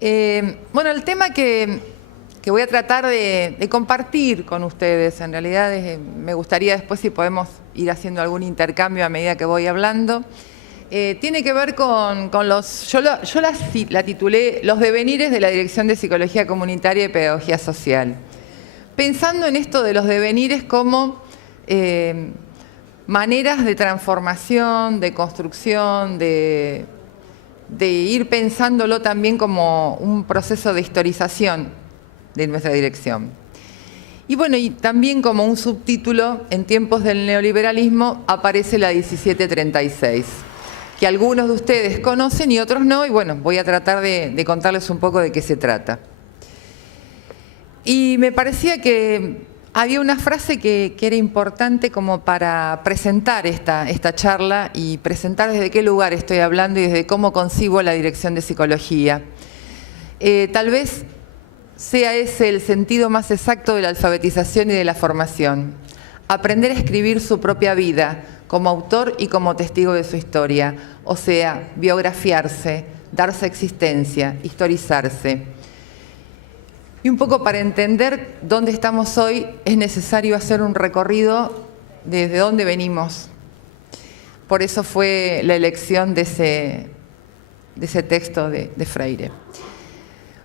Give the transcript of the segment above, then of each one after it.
Bueno, el tema que voy a tratar de compartir con ustedes, en realidad me gustaría después si podemos ir haciendo algún intercambio a medida que voy hablando, tiene que ver con los, yo la titulé Los devenires de la Dirección de Psicología Comunitaria y Pedagogía Social. Pensando en esto de los devenires como maneras de transformación, de construcción, de ir pensándolo también como un proceso de historización de nuestra dirección. Y bueno, y también como un subtítulo, en tiempos del neoliberalismo aparece la 1736, que algunos de ustedes conocen y otros no, y bueno, voy a tratar de contarles un poco de qué se trata. Y me parecía que había una frase que era importante como para presentar esta charla y presentar desde qué lugar estoy hablando y desde cómo concibo la dirección de psicología. Tal vez sea ese el sentido más exacto de la alfabetización y de la formación. Aprender a escribir su propia vida como autor y como testigo de su historia, o sea, biografiarse, darse existencia, historizarse. Y un poco para entender dónde estamos hoy es necesario hacer un recorrido desde dónde venimos. Por eso fue la elección de ese texto de Freire.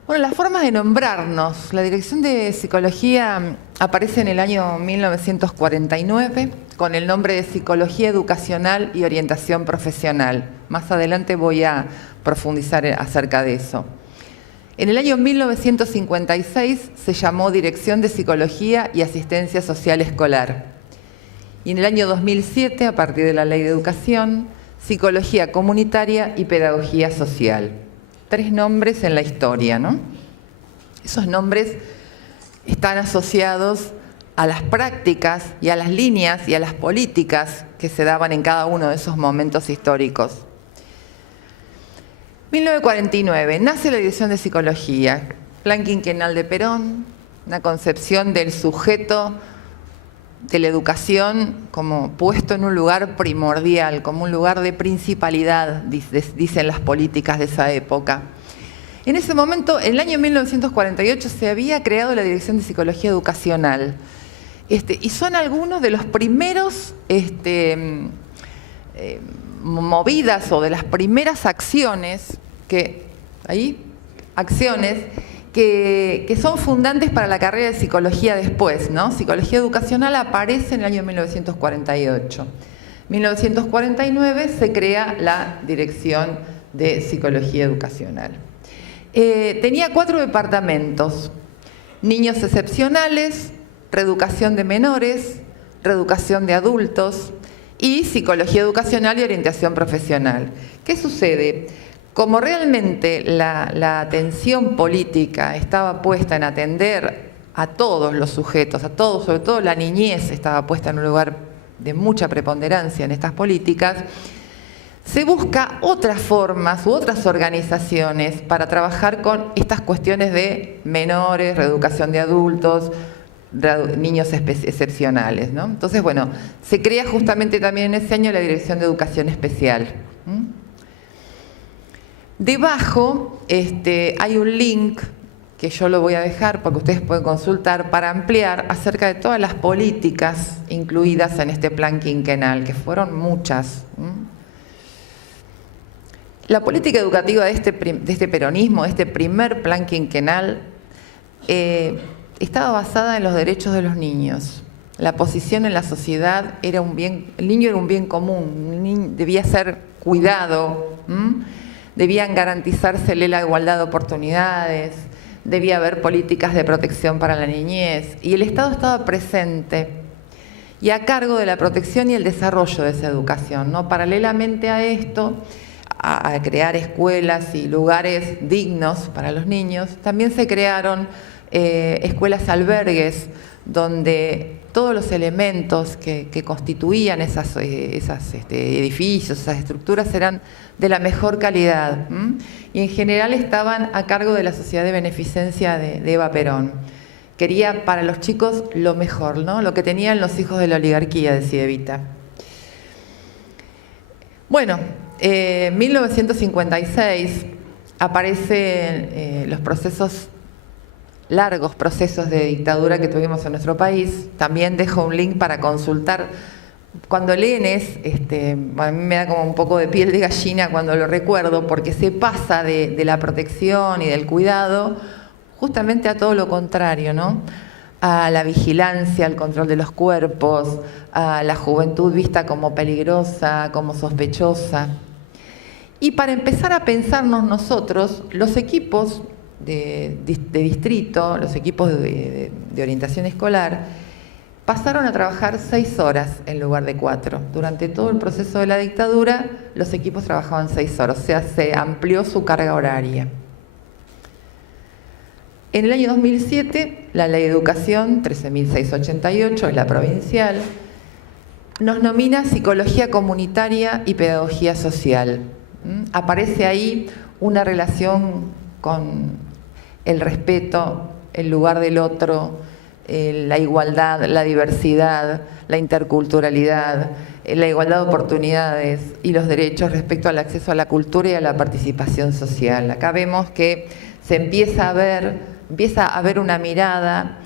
Bueno, las formas de nombrarnos. La Dirección de Psicología aparece en el año 1949 con el nombre de Psicología Educacional y Orientación Profesional. Más adelante voy a profundizar acerca de eso. En el año 1956 se llamó Dirección de Psicología y Asistencia Social Escolar. Y en el año 2007, a partir de la Ley de Educación, Psicología Comunitaria y Pedagogía Social. 3 nombres en la historia, ¿no? Esos nombres están asociados a las prácticas y a las líneas y a las políticas que se daban en cada uno de esos momentos históricos. 1949, nace la Dirección de Psicología, Plan Quinquenal de Perón, una concepción del sujeto de la educación como puesto en un lugar primordial, como un lugar de principalidad, dicen las políticas de esa época. En ese momento, en el año 1948, se había creado la Dirección de Psicología Educacional, y son algunos de los primeros movidas o de las primeras acciones que son fundantes para la carrera de psicología después, ¿no? Psicología educacional aparece en el año 1948. En 1949 se crea la Dirección de Psicología Educacional. Tenía 4 departamentos: niños excepcionales, reeducación de menores, reeducación de adultos y psicología educacional y orientación profesional. ¿Qué sucede? Como realmente la atención política estaba puesta en atender a todos los sujetos, a todos, sobre todo la niñez estaba puesta en un lugar de mucha preponderancia en estas políticas, se busca otras formas u otras organizaciones para trabajar con estas cuestiones de menores, reeducación de adultos, niños excepcionales, ¿no? Entonces, bueno, se crea justamente también en ese año la Dirección de Educación Especial. Debajo hay un link que yo lo voy a dejar porque ustedes pueden consultar para ampliar acerca de todas las políticas incluidas en este plan quinquenal, que fueron muchas. La política educativa de este peronismo, de este primer plan quinquenal, estaba basada en los derechos de los niños. La posición en la sociedad era un bien, el niño era un bien común, debía ser cuidado, debían garantizársele la igualdad de oportunidades, debía haber políticas de protección para la niñez, y el Estado estaba presente y a cargo de la protección y el desarrollo de esa educación, ¿no? Paralelamente a esto, a crear escuelas y lugares dignos para los niños, también se crearon escuelas albergues donde todos los elementos que constituían esos edificios, esas estructuras eran de la mejor calidad, y en general estaban a cargo de la Sociedad de Beneficencia de Eva Perón. Quería para los chicos lo mejor, ¿no? Lo que tenían los hijos de la oligarquía, decía Evita. Bueno, 1956 aparecen los procesos, largos procesos de dictadura que tuvimos en nuestro país. También dejo un link para consultar. Cuando leen a mí me da como un poco de piel de gallina cuando lo recuerdo, porque se pasa de la protección y del cuidado justamente a todo lo contrario, ¿no? A la vigilancia, al control de los cuerpos, a la juventud vista como peligrosa, como sospechosa. Y para empezar a pensarnos nosotros, los equipos de distrito, los equipos de orientación escolar, pasaron a trabajar 6 horas en lugar de 4. Durante todo el proceso de la dictadura, los equipos trabajaban 6 horas, o sea, se amplió su carga horaria. En el año 2007, la Ley de Educación 13.688, es la provincial, nos nomina Psicología Comunitaria y Pedagogía Social. Aparece ahí una relación con el respeto, el lugar del otro, la igualdad, la diversidad, la interculturalidad, la igualdad de oportunidades y los derechos respecto al acceso a la cultura y a la participación social. Acá vemos que se empieza a haber una mirada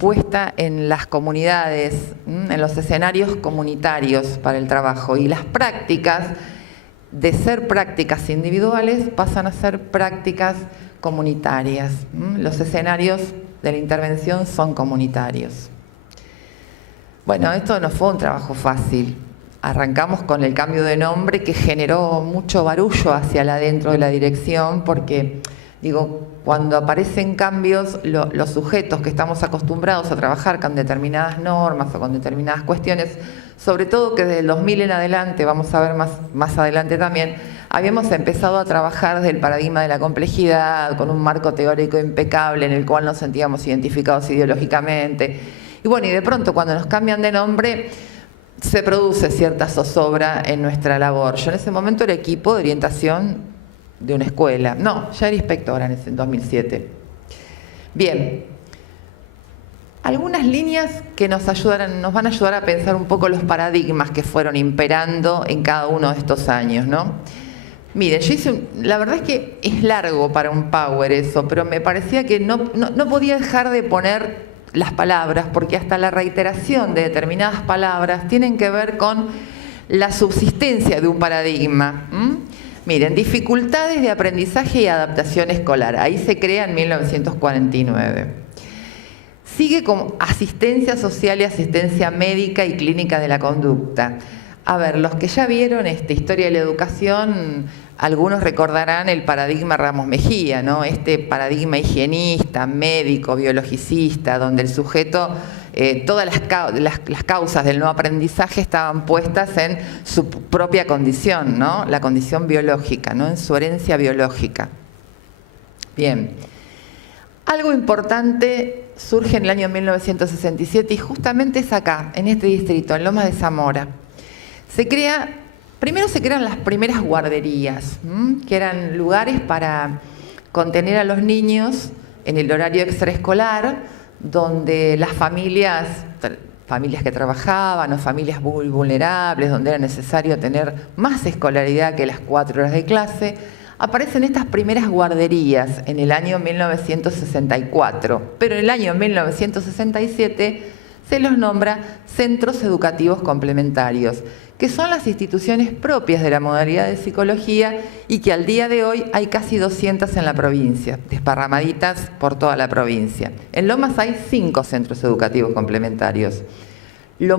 puesta en las comunidades, en los escenarios comunitarios para el trabajo, y las prácticas, de ser prácticas individuales, pasan a ser prácticas comunitarias. Los escenarios de la intervención son comunitarios. Bueno, esto no fue un trabajo fácil. Arrancamos con el cambio de nombre que generó mucho barullo hacia adentro de la dirección, porque cuando aparecen cambios, los sujetos que estamos acostumbrados a trabajar con determinadas normas o con determinadas cuestiones, sobre todo que desde el 2000 en adelante, vamos a ver más adelante también, habíamos empezado a trabajar desde el paradigma de la complejidad, con un marco teórico impecable en el cual nos sentíamos identificados ideológicamente. Y bueno, y de pronto cuando nos cambian de nombre, se produce cierta zozobra en nuestra labor. Yo en ese momento era equipo de orientación de una escuela. No, ya era inspectora en 2007. Bien. Algunas líneas que nos van a ayudar a pensar un poco los paradigmas que fueron imperando en cada uno de estos años, ¿no? Miren, la verdad es que es largo para un Power eso, pero me parecía que no podía dejar de poner las palabras, porque hasta la reiteración de determinadas palabras tienen que ver con la subsistencia de un paradigma. Miren, dificultades de aprendizaje y adaptación escolar. Ahí se crea en 1949. Sigue con asistencia social y asistencia médica y clínica de la conducta. A ver, los que ya vieron Historia de la Educación, algunos recordarán el paradigma Ramos Mejía, ¿no? Este paradigma higienista, médico, biologicista, donde el sujeto, todas las causas del no aprendizaje estaban puestas en su propia condición, ¿no? La condición biológica, ¿no? En su herencia biológica. Bien. Algo importante surge en el año 1967 y justamente es acá, en este distrito, en Lomas de Zamora. Primero se crean las primeras guarderías, que eran lugares para contener a los niños en el horario extraescolar, donde las familias que trabajaban o familias muy vulnerables, donde era necesario tener más escolaridad que las 4 horas de clase, aparecen estas primeras guarderías en el año 1964, pero en el año 1967 se los nombra centros educativos complementarios, que son las instituciones propias de la modalidad de psicología y que al día de hoy hay casi 200 en la provincia, desparramaditas por toda la provincia. En Lomas hay 5 centros educativos complementarios. El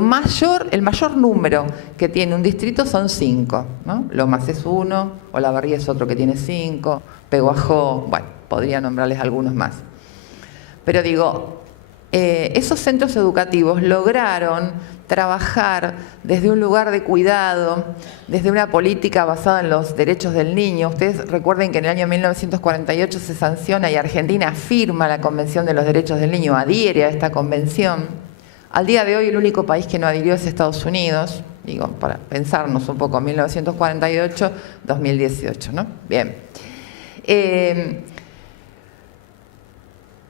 mayor número que tiene un distrito son 5, ¿no? Lomas es 1, Olavarría es otro que tiene 5, Peguajó, bueno, podría nombrarles algunos más. Pero esos centros educativos lograron trabajar desde un lugar de cuidado, desde una política basada en los derechos del niño. Ustedes recuerden que en el año 1948 se sanciona y Argentina firma la Convención de los Derechos del Niño, adhiere a esta convención. Al día de hoy el único país que no adhirió es Estados Unidos, para pensarnos un poco, 1948, 2018, ¿no? Bien.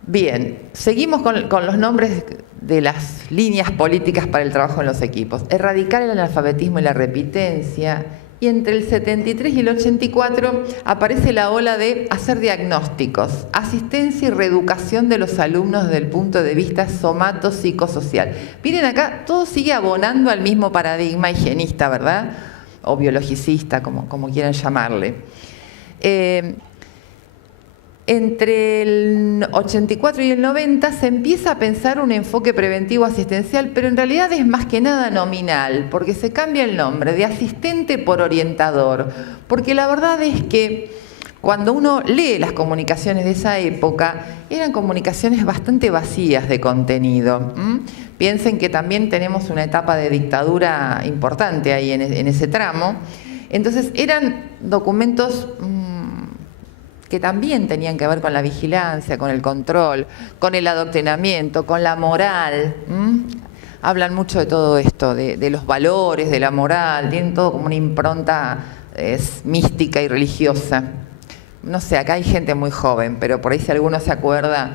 Bien, seguimos con los nombres de las líneas políticas para el trabajo en los equipos. Erradicar el analfabetismo y la repitencia, y entre el 73 y el 84 aparece la ola de hacer diagnósticos, asistencia y reeducación de los alumnos desde el punto de vista somato-psicosocial. Miren acá, todo sigue abonando al mismo paradigma higienista, ¿verdad? O biologicista, como quieran llamarle. Entre el 84 y el 90 se empieza a pensar un enfoque preventivo asistencial, pero en realidad es más que nada nominal, porque se cambia el nombre de asistente por orientador, porque la verdad es que cuando uno lee las comunicaciones de esa época, eran comunicaciones bastante vacías de contenido. Piensen que también tenemos una etapa de dictadura importante ahí en ese tramo, entonces eran documentos que también tenían que ver con la vigilancia, con el control, con el adoctrinamiento, con la moral. Hablan mucho de todo esto, de los valores, de la moral, tienen todo como una impronta mística y religiosa. No sé, acá hay gente muy joven, pero por ahí si alguno se acuerda,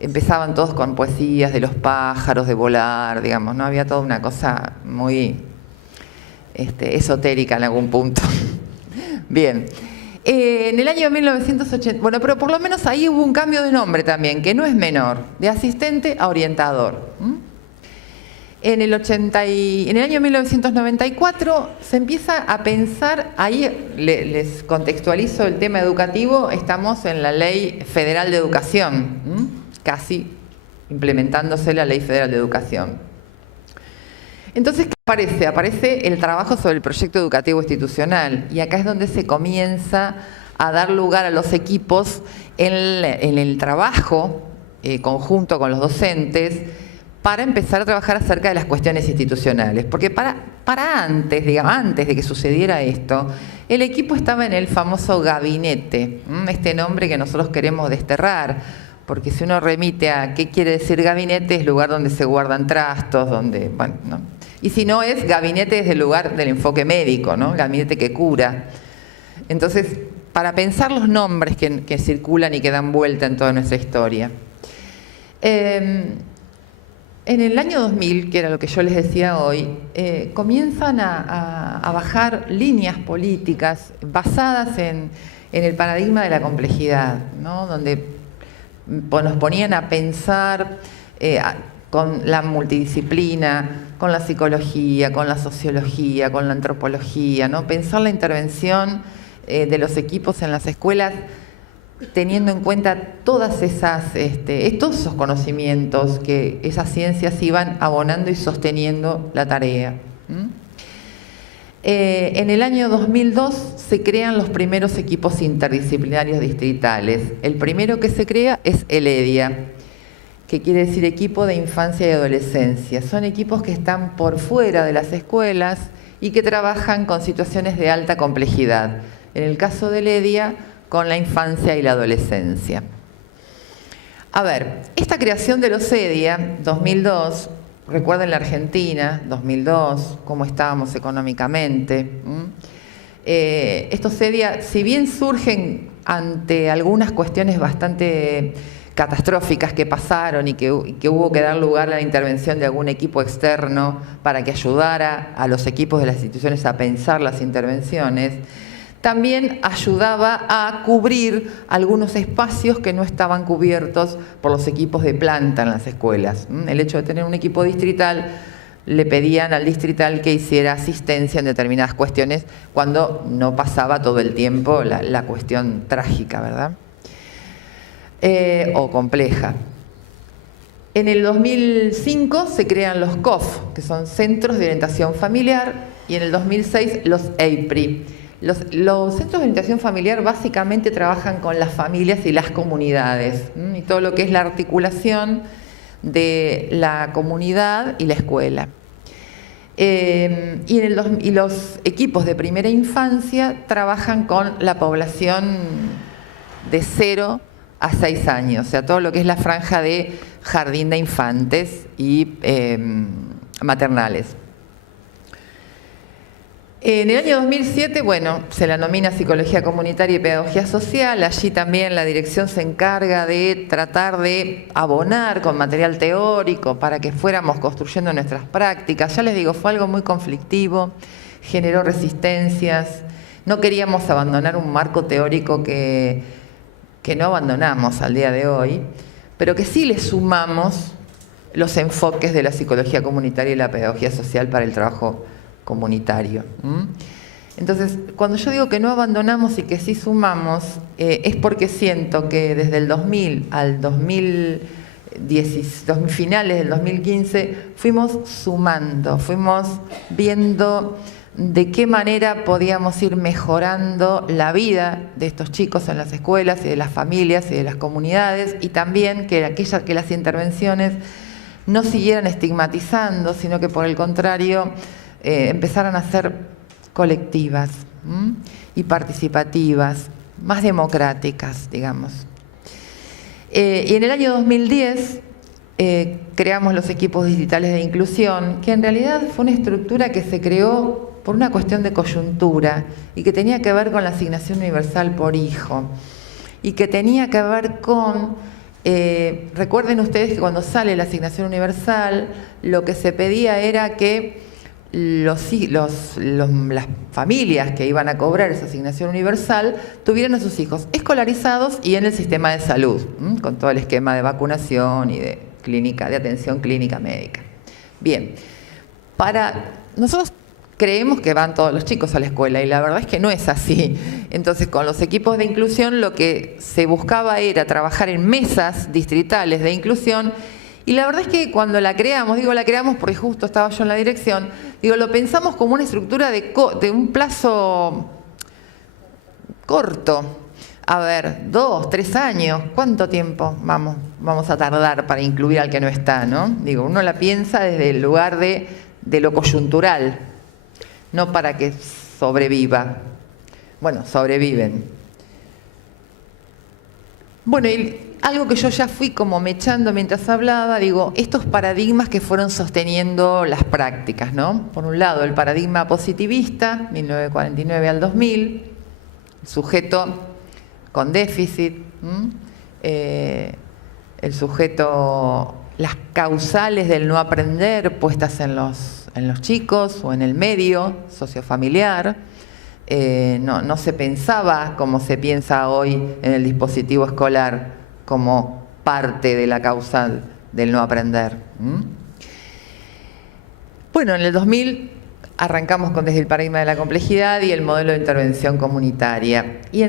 empezaban todos con poesías de los pájaros, de volar, digamos, ¿no? Había toda una cosa muy esotérica en algún punto. Bien. En el año 1980, bueno, pero por lo menos ahí hubo un cambio de nombre también, que no es menor, de asistente a orientador. En el año 1994 se empieza a pensar, ahí les contextualizo el tema educativo, estamos en la Ley Federal de Educación, casi implementándose la Ley Federal de Educación. Entonces, ¿qué aparece? Aparece el trabajo sobre el proyecto educativo institucional, y acá es donde se comienza a dar lugar a los equipos en el trabajo conjunto con los docentes para empezar a trabajar acerca de las cuestiones institucionales. Porque para antes, digamos, antes de que sucediera esto, el equipo estaba en el famoso gabinete, este nombre que nosotros queremos desterrar, porque si uno remite a qué quiere decir gabinete, es lugar donde se guardan trastos, donde, bueno, ¿no? Y si no es gabinete desde el lugar del enfoque médico, ¿no? Gabinete que cura. Entonces, para pensar los nombres que circulan y que dan vuelta en toda nuestra historia. En el año 2000, que era lo que yo les decía hoy, comienzan a bajar líneas políticas basadas en el paradigma de la complejidad, ¿no? Donde nos ponían a pensar con la multidisciplina, con la psicología, con la sociología, con la antropología, ¿no? Pensar la intervención de los equipos en las escuelas teniendo en cuenta todas todos esos conocimientos que esas ciencias iban abonando y sosteniendo la tarea. En el año 2002 se crean los primeros equipos interdisciplinarios distritales. El primero que se crea es el EDIA, que quiere decir Equipo de Infancia y Adolescencia. Son equipos que están por fuera de las escuelas y que trabajan con situaciones de alta complejidad. En el caso del EDIA, con la infancia y la adolescencia. A ver, esta creación de los EDIA, 2002, recuerden la Argentina, 2002, cómo estábamos económicamente. Estos EDIA, si bien surgen ante algunas cuestiones bastante catastróficas que pasaron y que hubo que dar lugar a la intervención de algún equipo externo para que ayudara a los equipos de las instituciones a pensar las intervenciones, también ayudaba a cubrir algunos espacios que no estaban cubiertos por los equipos de planta en las escuelas. El hecho de tener un equipo distrital, le pedían al distrital que hiciera asistencia en determinadas cuestiones cuando no pasaba todo el tiempo la cuestión trágica, ¿verdad? O compleja. En el 2005 se crean los COF, que son Centros de Orientación Familiar, y en el 2006 los EIPRI. Los centros de orientación familiar básicamente trabajan con las familias y las comunidades, y todo lo que es la articulación de la comunidad y la escuela. Y los equipos de primera infancia trabajan con la población de 0 a 6 años, o sea, todo lo que es la franja de jardín de infantes y maternales. En el año 2007, bueno, se la nomina Psicología Comunitaria y Pedagogía Social. Allí también la dirección se encarga de tratar de abonar con material teórico para que fuéramos construyendo nuestras prácticas. Ya les digo, fue algo muy conflictivo. generó resistencias. No queríamos abandonar un marco teórico que no abandonamos al día de hoy, pero que sí le sumamos los enfoques de la psicología comunitaria y la pedagogía social para el trabajo comunitario. Entonces, cuando yo digo que no abandonamos y que sí sumamos, es porque siento que desde el 2000 al 2010, finales del 2015, fuimos sumando, fuimos viendo de qué manera podíamos ir mejorando la vida de estos chicos en las escuelas y de las familias y de las comunidades, y también que las intervenciones no siguieran estigmatizando, sino que por el contrario empezaran a ser colectivas y participativas, más democráticas, digamos. Y en el año 2010 creamos los equipos digitales de inclusión, que en realidad fue una estructura que se creó por una cuestión de coyuntura y que tenía que ver con la asignación universal por hijo y que tenía que ver con, recuerden ustedes que cuando sale la asignación universal, lo que se pedía era que las familias que iban a cobrar esa asignación universal tuvieran a sus hijos escolarizados y en el sistema de salud, con todo el esquema de vacunación y de atención clínica médica. Bien, nosotros creemos que van todos los chicos a la escuela y la verdad es que no es así. Entonces, con los equipos de inclusión lo que se buscaba era trabajar en mesas distritales de inclusión. Y la verdad es que cuando la creamos, digo la creamos porque justo estaba yo en la dirección, lo pensamos como una estructura de un plazo corto. A ver, 2, 3 años, ¿cuánto tiempo vamos a tardar para incluir al que no está, ¿no? Uno la piensa desde el lugar de lo coyuntural, no para que sobreviva. Bueno, sobreviven. Bueno, algo que yo ya fui como mechando mientras hablaba, estos paradigmas que fueron sosteniendo las prácticas, ¿no? Por un lado, el paradigma positivista, 1949 al 2000, el sujeto con déficit, el sujeto, las causales del no aprender puestas en los chicos o en el medio sociofamiliar. No se pensaba como se piensa hoy en el dispositivo escolar como parte de la causa del no aprender. Bueno, en el 2000 arrancamos desde el paradigma de la complejidad y el modelo de intervención comunitaria. Y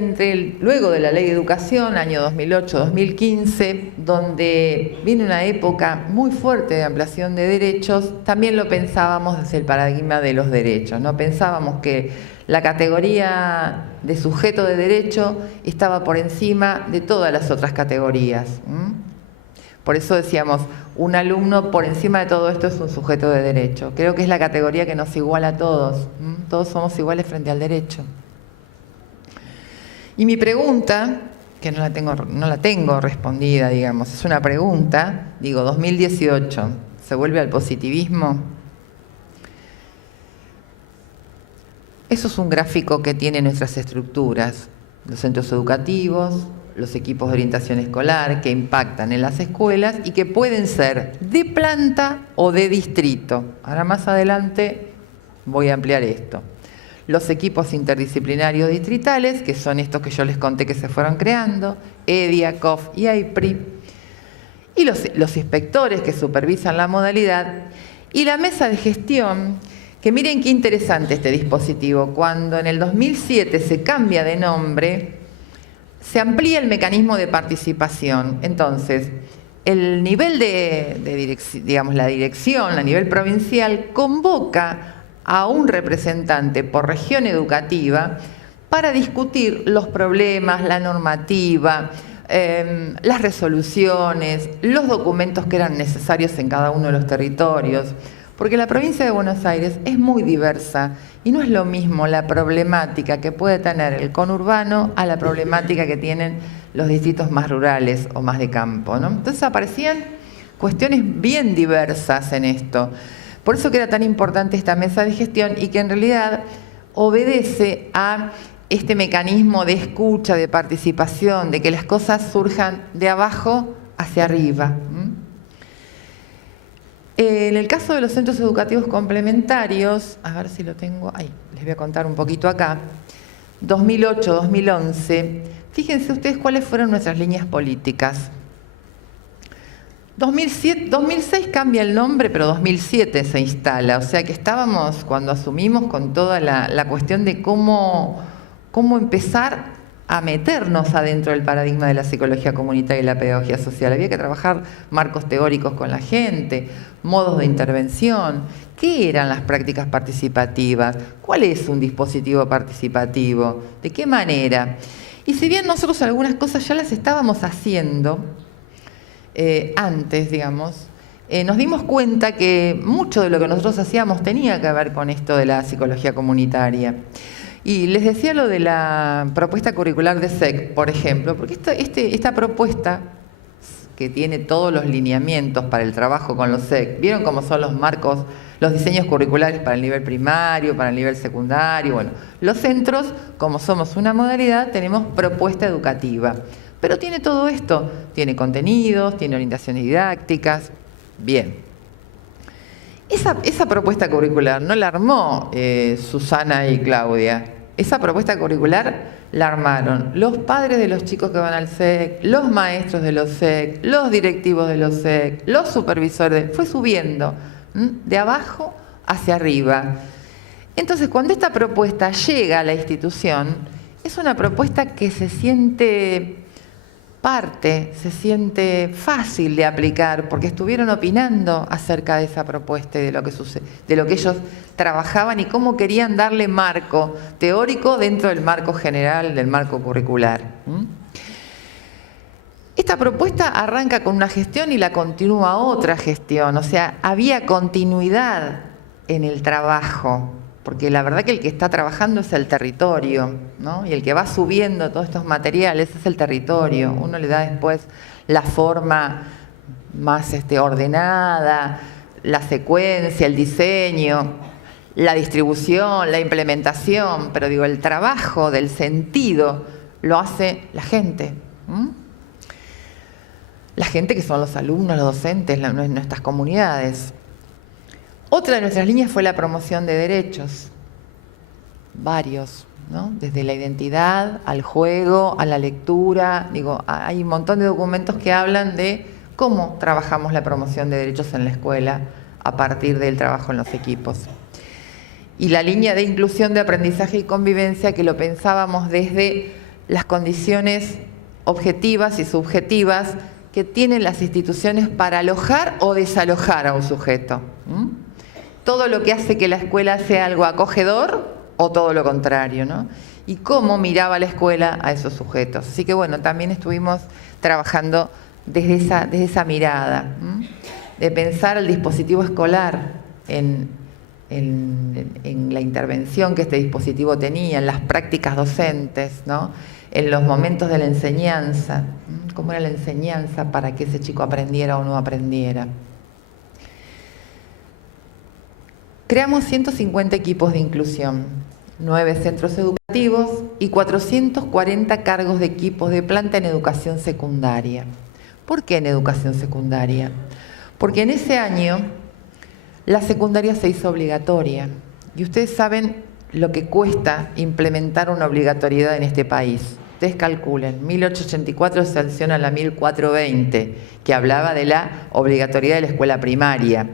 luego de la Ley de Educación, año 2008-2015, donde viene una época muy fuerte de ampliación de derechos, también lo pensábamos desde el paradigma de los derechos, ¿no? Pensábamos que la categoría de sujeto de derecho estaba por encima de todas las otras categorías. Por eso decíamos, un alumno por encima de todo esto es un sujeto de derecho. Creo que es la categoría que nos iguala a todos. Todos somos iguales frente al derecho. Y mi pregunta, que no la tengo respondida, es una pregunta, 2018, ¿se vuelve al positivismo? Eso es un gráfico que tiene nuestras estructuras, los centros educativos, los equipos de orientación escolar que impactan en las escuelas y que pueden ser de planta o de distrito. Ahora más adelante voy a ampliar esto. Los equipos interdisciplinarios distritales, que son estos que yo les conté que se fueron creando, EDIA, COF y AIPRI, y los inspectores que supervisan la modalidad, y la mesa de gestión, que miren qué interesante este dispositivo. Cuando en el 2007 se cambia de nombre, se amplía el mecanismo de participación. Entonces, el nivel la dirección a nivel provincial convoca a un representante por región educativa para discutir los problemas, la normativa, las resoluciones, los documentos que eran necesarios en cada uno de los territorios. Porque la provincia de Buenos Aires es muy diversa y no es lo mismo la problemática que puede tener el conurbano a la problemática que tienen los distritos más rurales o más de campo, ¿no? Entonces aparecían cuestiones bien diversas en esto. Por eso que era tan importante esta mesa de gestión y que en realidad obedece a este mecanismo de escucha, de participación, de que las cosas surjan de abajo hacia arriba. En el caso de los centros educativos complementarios, a ver si lo tengo, ahí, les voy a contar un poquito acá, 2008-2011, fíjense ustedes cuáles fueron nuestras líneas políticas. 2006 cambia el nombre, pero 2007 se instala, o sea que estábamos, cuando asumimos, con toda la cuestión de cómo empezar a meternos adentro del paradigma de la psicología comunitaria y la pedagogía social. Había que trabajar marcos teóricos con la gente, modos de intervención, qué eran las prácticas participativas, cuál es un dispositivo participativo, de qué manera. Y si bien nosotros algunas cosas ya las estábamos haciendo antes, digamos, nos dimos cuenta que mucho de lo que nosotros hacíamos tenía que ver con esto de la psicología comunitaria. Y les decía lo de la propuesta curricular de SEC, por ejemplo, porque esta propuesta, que tiene todos los lineamientos para el trabajo con los SEC, ¿vieron cómo son los marcos, los diseños curriculares para el nivel primario, para el nivel secundario? Bueno, los centros, como somos una modalidad, tenemos propuesta educativa. Pero tiene todo esto, tiene contenidos, tiene orientaciones didácticas. Bien. Esa propuesta curricular no la armó Susana y Claudia. Esa propuesta curricular la armaron los padres de los chicos que van al SEC, los maestros de los SEC, los directivos de los SEC, los supervisores. Fue subiendo de abajo hacia arriba. Entonces, cuando esta propuesta llega a la institución, es una propuesta que se siente se siente fácil de aplicar, porque estuvieron opinando acerca de esa propuesta y de lo que ellos trabajaban y cómo querían darle marco teórico dentro del marco general, del marco curricular. Esta propuesta arranca con una gestión y la continúa otra gestión, o sea, había continuidad en el trabajo, porque la verdad que el que está trabajando es el territorio, ¿no? Y el que va subiendo todos estos materiales es el territorio. Uno le da después la forma más ordenada, la secuencia, el diseño, la distribución, la implementación, pero digo, el trabajo del sentido lo hace la gente. La gente que son los alumnos, los docentes, nuestras comunidades. Otra de nuestras líneas fue la promoción de derechos, varios, ¿no? Desde la identidad, al juego, a la lectura. Digo, hay un montón de documentos que hablan de cómo trabajamos la promoción de derechos en la escuela a partir del trabajo en los equipos. Y la línea de inclusión de aprendizaje y convivencia, que lo pensábamos desde las condiciones objetivas y subjetivas que tienen las instituciones para alojar o desalojar a un sujeto. Todo lo que hace que la escuela sea algo acogedor o todo lo contrario, ¿no? Y cómo miraba la escuela a esos sujetos. Así que bueno, también estuvimos trabajando desde esa mirada, de pensar el dispositivo escolar en la intervención que este dispositivo tenía, en las prácticas docentes, ¿no? En los momentos de la enseñanza, cómo era la enseñanza para que ese chico aprendiera o no aprendiera. Creamos 150 equipos de inclusión, 9 centros educativos y 440 cargos de equipos de planta en educación secundaria. ¿Por qué en educación secundaria? Porque en ese año la secundaria se hizo obligatoria y ustedes saben lo que cuesta implementar una obligatoriedad en este país. Ustedes calculen, 1884 se sanciona la 1420, que hablaba de la obligatoriedad de la escuela primaria,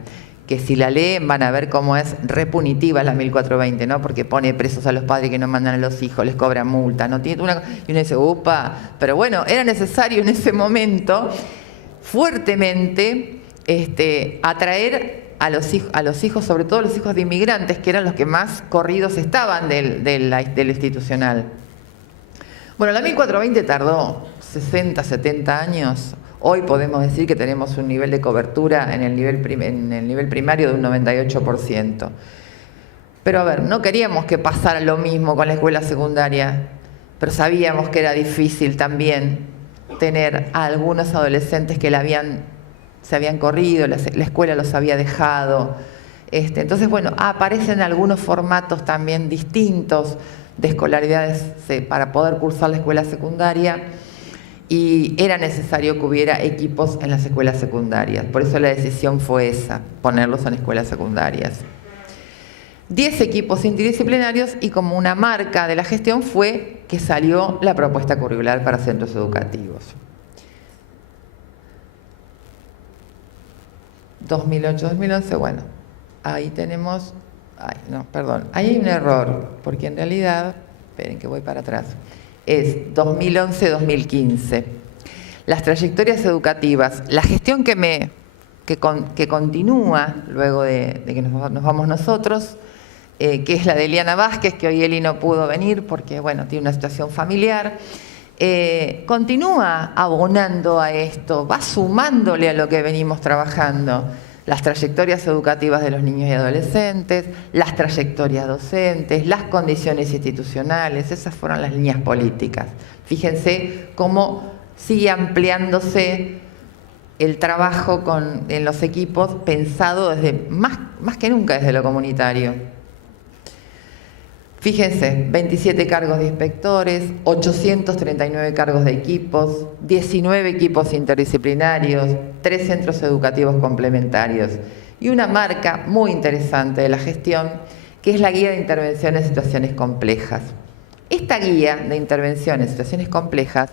que si la leen van a ver cómo es repunitiva la 1420, ¿no? Porque pone presos a los padres que no mandan a los hijos, les cobran multa, ¿no? Y uno dice, upa, pero bueno, era necesario en ese momento fuertemente atraer a los hijos, sobre todo los hijos de inmigrantes, que eran los que más corridos estaban del institucional. Bueno, la 1420 tardó 60, 70 años. Hoy podemos decir que tenemos un nivel de cobertura en el nivel primario de un 98%. Pero a ver, no queríamos que pasara lo mismo con la escuela secundaria, pero sabíamos que era difícil también tener a algunos adolescentes que se habían corrido, la escuela los había dejado. Entonces, bueno, aparecen algunos formatos también distintos de escolaridades para poder cursar la escuela secundaria. y era necesario que hubiera equipos en las escuelas secundarias. Por eso la decisión fue esa, ponerlos en escuelas secundarias. 10 equipos interdisciplinarios y como una marca de la gestión fue que salió la propuesta curricular para centros educativos. 2008-2011, bueno, ahí tenemos, ahí hay un error, porque en realidad, esperen que voy para atrás, es 2011-2015. Las trayectorias educativas, la gestión que continúa luego de que nos vamos nosotros, que es la de Eliana Vázquez, que hoy Eli no pudo venir porque, bueno, tiene una situación familiar, continúa abonando a esto, va sumándole a lo que venimos trabajando. Las trayectorias educativas de los niños y adolescentes, las trayectorias docentes, las condiciones institucionales, esas fueron las líneas políticas. Fíjense cómo sigue ampliándose el trabajo en los equipos pensado desde más que nunca desde lo comunitario. Fíjense, 27 cargos de inspectores, 839 cargos de equipos, 19 equipos interdisciplinarios, 3 centros educativos complementarios y una marca muy interesante de la gestión, que es la Guía de Intervención en Situaciones Complejas. Esta Guía de Intervención en Situaciones Complejas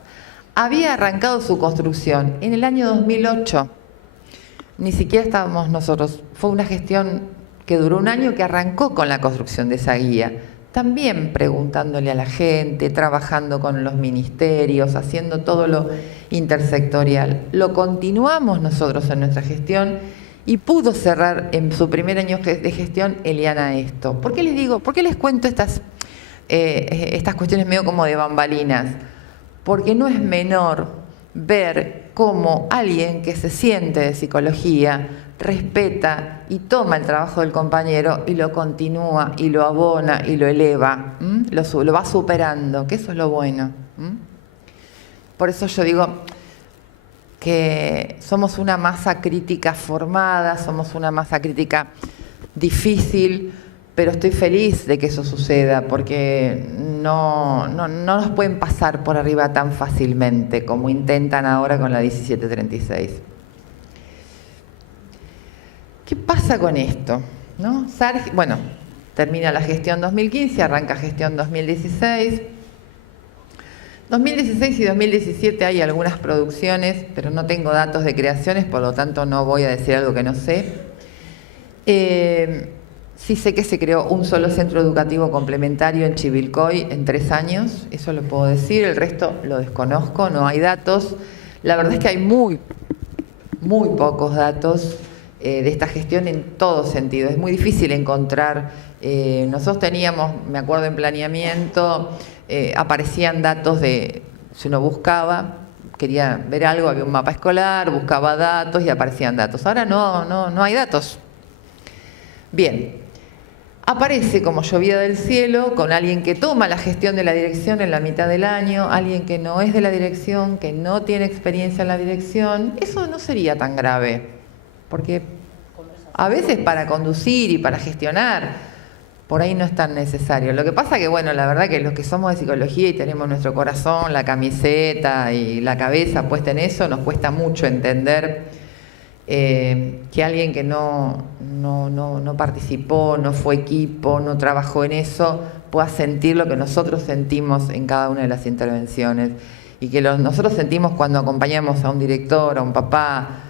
había arrancado su construcción en el año 2008. Ni siquiera estábamos nosotros. Fue una gestión que duró un año, que arrancó con la construcción de esa guía. También preguntándole a la gente, trabajando con los ministerios, haciendo todo lo intersectorial. Lo continuamos nosotros en nuestra gestión y pudo cerrar en su primer año de gestión Eliana esto. ¿Por qué les digo, por qué les cuento estas cuestiones medio como de bambalinas? Porque no es menor ver cómo alguien que se siente de psicología respeta y toma el trabajo del compañero y lo continúa y lo abona y lo eleva, lo va superando, que eso es lo bueno. Por eso yo digo que somos una masa crítica formada, somos una masa crítica difícil, pero estoy feliz de que eso suceda, porque no nos pueden pasar por arriba tan fácilmente como intentan ahora con la 1736. ¿Qué pasa con esto? ¿No? Bueno, termina la gestión 2015, arranca gestión 2016. 2016 y 2017 hay algunas producciones, pero no tengo datos de creaciones, por lo tanto no voy a decir algo que no sé. Sí sé que se creó un solo centro educativo complementario en Chivilcoy en 3 años, eso lo puedo decir, el resto lo desconozco, no hay datos. La verdad es que hay muy pocos datos de esta gestión en todo sentido. Es muy difícil encontrar, nosotros teníamos, me acuerdo en planeamiento, aparecían datos de, si uno buscaba, quería ver algo, había un mapa escolar, buscaba datos y aparecían datos. Ahora no hay datos. Bien, aparece como llovía del cielo con alguien que toma la gestión de la dirección en la mitad del año, alguien que no es de la dirección, que no tiene experiencia en la dirección. Eso no sería tan grave. Porque a veces para conducir y para gestionar, por ahí no es tan necesario. Lo que pasa que, bueno, la verdad que los que somos de psicología y tenemos nuestro corazón, la camiseta y la cabeza puesta en eso, nos cuesta mucho entender que alguien que no participó, no fue equipo, no trabajó en eso, pueda sentir lo que nosotros sentimos en cada una de las intervenciones. Y que nosotros sentimos cuando acompañamos a un director, a un papá,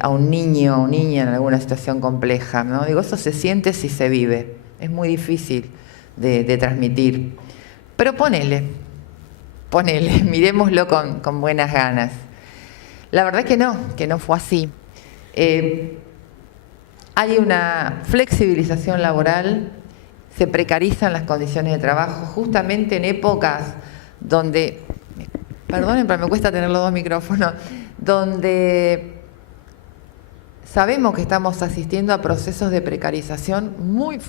a un niño o niña en alguna situación compleja, ¿no? Digo, eso se siente si se vive, es muy difícil de transmitir, pero ponele, miremoslo con buenas ganas. La verdad es que no fue así. Hay una flexibilización laboral, se precarizan las condiciones de trabajo, justamente en épocas donde, perdonen, pero me cuesta tener los 2 micrófonos, donde sabemos que estamos asistiendo a procesos de precarización,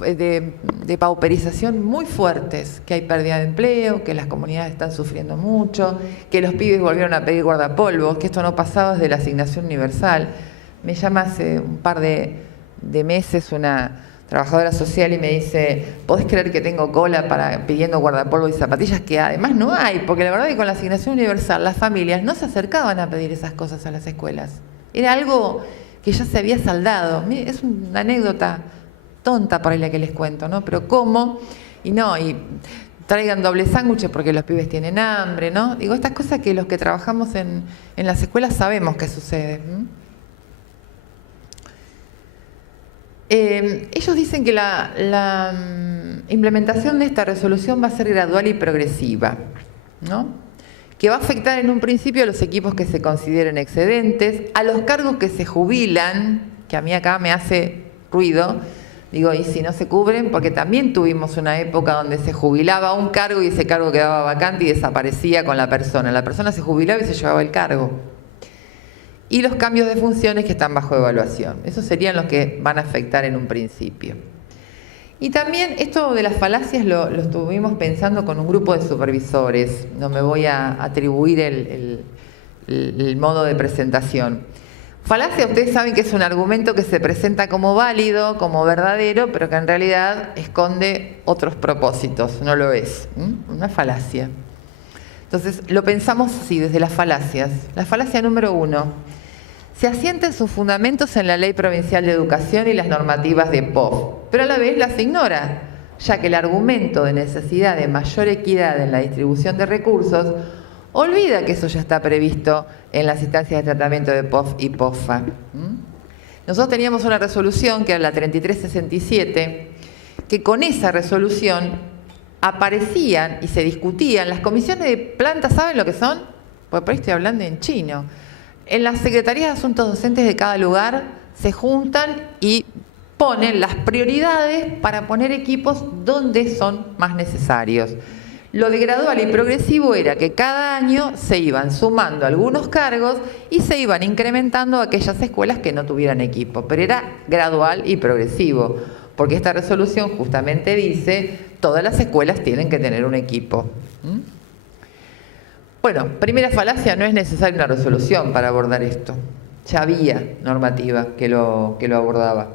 de pauperización muy fuertes, que hay pérdida de empleo, que las comunidades están sufriendo mucho, que los pibes volvieron a pedir guardapolvos, que esto no pasaba desde la asignación universal. Me llama hace un par de meses una trabajadora social y me dice, ¿podés creer que tengo cola pidiendo guardapolvo y zapatillas? Que además no hay, porque la verdad es que con la asignación universal las familias no se acercaban a pedir esas cosas a las escuelas. Era algo que ya se había saldado. Es una anécdota tonta por ahí la que les cuento, ¿no? Pero ¿cómo? Y traigan doble sándwiches porque los pibes tienen hambre, ¿no? Digo, estas cosas que los que trabajamos en las escuelas sabemos que suceden. Ellos dicen que la implementación de esta resolución va a ser gradual y progresiva, ¿no? Que va a afectar en un principio a los equipos que se consideren excedentes, a los cargos que se jubilan, que a mí acá me hace ruido, digo, ¿y si no se cubren? Porque también tuvimos una época donde se jubilaba un cargo y ese cargo quedaba vacante y desaparecía con la persona. La persona se jubilaba y se llevaba el cargo. Y los cambios de funciones que están bajo evaluación. Esos serían los que van a afectar en un principio. Y también esto de las falacias lo estuvimos pensando con un grupo de supervisores. No me voy a atribuir el modo de presentación. Falacia, ustedes saben que es un argumento que se presenta como válido, como verdadero, pero que en realidad esconde otros propósitos, no lo es. Una falacia. Entonces, lo pensamos así, desde las falacias. La falacia número 1. Se asienten sus fundamentos en la Ley Provincial de Educación y las normativas de POF, pero a la vez las ignora, ya que el argumento de necesidad de mayor equidad en la distribución de recursos olvida que eso ya está previsto en las instancias de tratamiento de POF y POFA. Nosotros teníamos una resolución, que era la 3367, que con esa resolución aparecían y se discutían las comisiones de planta. ¿Saben lo que son? Pues por ahí estoy hablando en chino. En las Secretarías de Asuntos Docentes de cada lugar se juntan y ponen las prioridades para poner equipos donde son más necesarios. Lo de gradual y progresivo era que cada año se iban sumando algunos cargos y se iban incrementando aquellas escuelas que no tuvieran equipo, pero era gradual y progresivo, porque esta resolución justamente dice todas las escuelas tienen que tener un equipo. Bueno, primera falacia, no es necesaria una resolución para abordar esto. Ya había normativa que lo abordaba.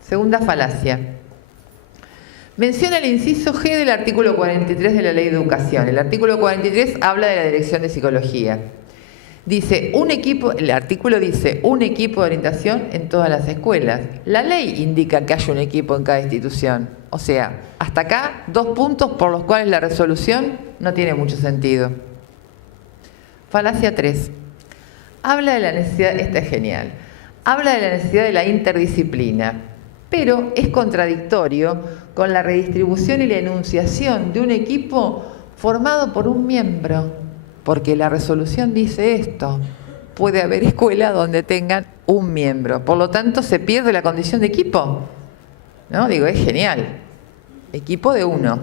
Segunda falacia. Menciona el inciso G del artículo 43 de la Ley de Educación. El artículo 43 habla de la Dirección de Psicología. Dice, el artículo dice, un equipo de orientación en todas las escuelas. La ley indica que hay un equipo en cada institución. O sea, hasta acá, 2 puntos por los cuales la resolución no tiene mucho sentido. Falacia 3. Habla de la necesidad, esta es genial, habla de la necesidad de la interdisciplina, pero es contradictorio con la redistribución y la enunciación de un equipo formado por un miembro, porque la resolución dice esto, puede haber escuelas donde tengan un miembro, por lo tanto se pierde la condición de equipo, ¿no? Digo, es genial, equipo de uno,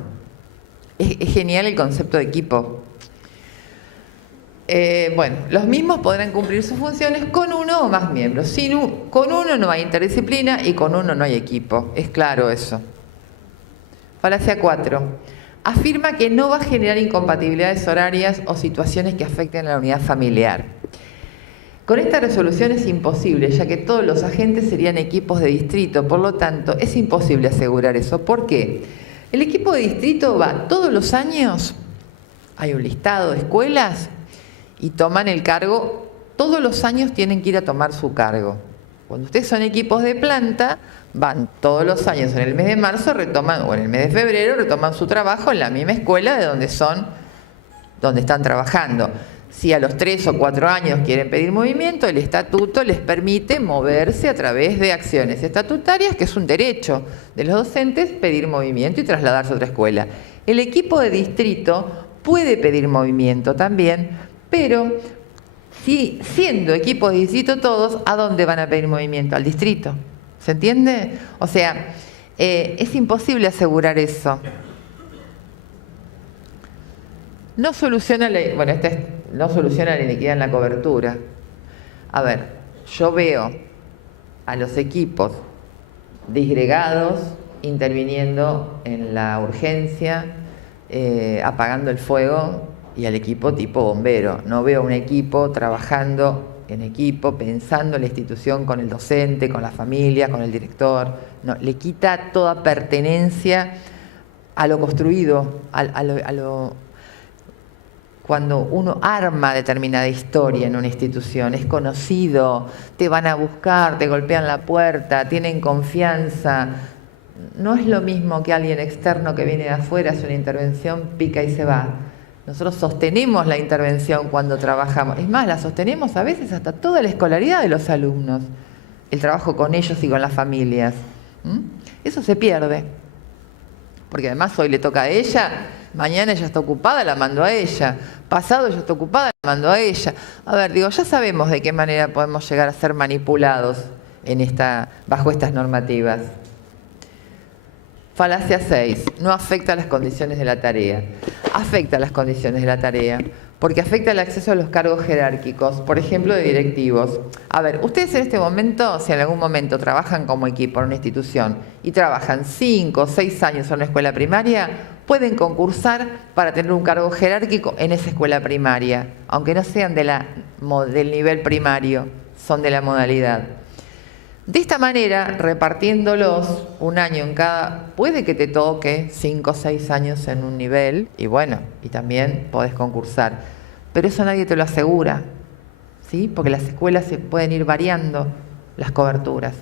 es genial el concepto de equipo. Bueno, los mismos podrán cumplir sus funciones con uno o más miembros. Con uno no hay interdisciplina y con uno no hay equipo. Es claro eso. Falacia 4. Afirma que no va a generar incompatibilidades horarias o situaciones que afecten a la unidad familiar. Con esta resolución es imposible, ya que todos los agentes serían equipos de distrito. Por lo tanto, es imposible asegurar eso. ¿Por qué? El equipo de distrito va todos los años, hay un listado de escuelas, y toman el cargo, todos los años tienen que ir a tomar su cargo. Cuando ustedes son equipos de planta, van todos los años en el mes de marzo, retoman, o en el mes de febrero, retoman su trabajo en la misma escuela de donde están trabajando. Si a los 3 o 4 años quieren pedir movimiento, el estatuto les permite moverse a través de acciones estatutarias, que es un derecho de los docentes, pedir movimiento y trasladarse a otra escuela. El equipo de distrito puede pedir movimiento también, pero si siendo equipos de distrito todos, ¿a dónde van a pedir movimiento? Al distrito. ¿Se entiende? O sea, es imposible asegurar eso. No soluciona no soluciona la inequidad en la cobertura. A ver, yo veo a los equipos disgregados interviniendo en la urgencia, apagando el fuego, y al equipo tipo bombero. No veo un equipo trabajando en equipo, pensando en la institución con el docente, con la familia, con el director. No, le quita toda pertenencia a lo construido, cuando uno arma determinada historia en una institución, es conocido, te van a buscar, te golpean la puerta, tienen confianza. No es lo mismo que alguien externo que viene de afuera, hace una intervención, pica y se va. Nosotros sostenemos la intervención cuando trabajamos. Es más, la sostenemos a veces hasta toda la escolaridad de los alumnos. El trabajo con ellos y con las familias. Eso se pierde. Porque además hoy le toca a ella, mañana ella está ocupada, la mando a ella. Pasado ella está ocupada, la mando a ella. A ver, digo, ya sabemos de qué manera podemos llegar a ser manipulados bajo estas normativas. Falacia 6. No afecta a las condiciones de la tarea. Afecta a las condiciones de la tarea porque afecta el acceso a los cargos jerárquicos, por ejemplo, de directivos. A ver, ustedes en este momento, si en algún momento trabajan como equipo en una institución y trabajan 5 o 6 años en una escuela primaria, pueden concursar para tener un cargo jerárquico en esa escuela primaria, aunque no sean del nivel primario, son de la modalidad. De esta manera, repartiéndolos un año en cada, puede que te toque 5 o 6 años en un nivel, y bueno, y también podés concursar. Pero eso nadie te lo asegura, ¿sí? Porque las escuelas se pueden ir variando las coberturas.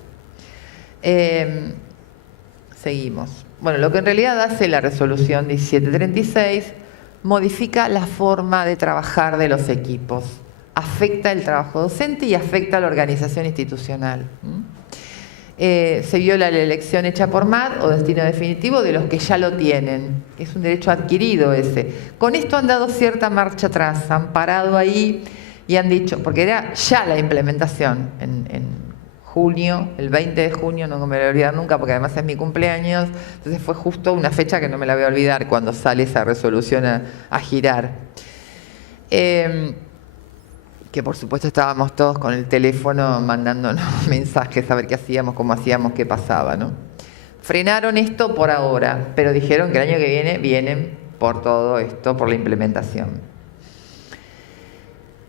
Seguimos. Bueno, lo que en realidad hace la resolución 1736, modifica la forma de trabajar de los equipos. Afecta el trabajo docente y afecta la organización institucional. Se viola la elección hecha por MAD o destino definitivo de los que ya lo tienen. Es un derecho adquirido ese. Con esto han dado cierta marcha atrás, han parado ahí y han dicho, porque era ya la implementación en junio, el 20 de junio, no me la voy a olvidar nunca porque además es mi cumpleaños, entonces fue justo una fecha que no me la voy a olvidar cuando sale esa resolución a girar. Que por supuesto estábamos todos con el teléfono mandándonos mensajes a ver qué hacíamos, cómo hacíamos, qué pasaba, ¿no? Frenaron esto por ahora, pero dijeron que el año que viene vienen por todo esto, por la implementación.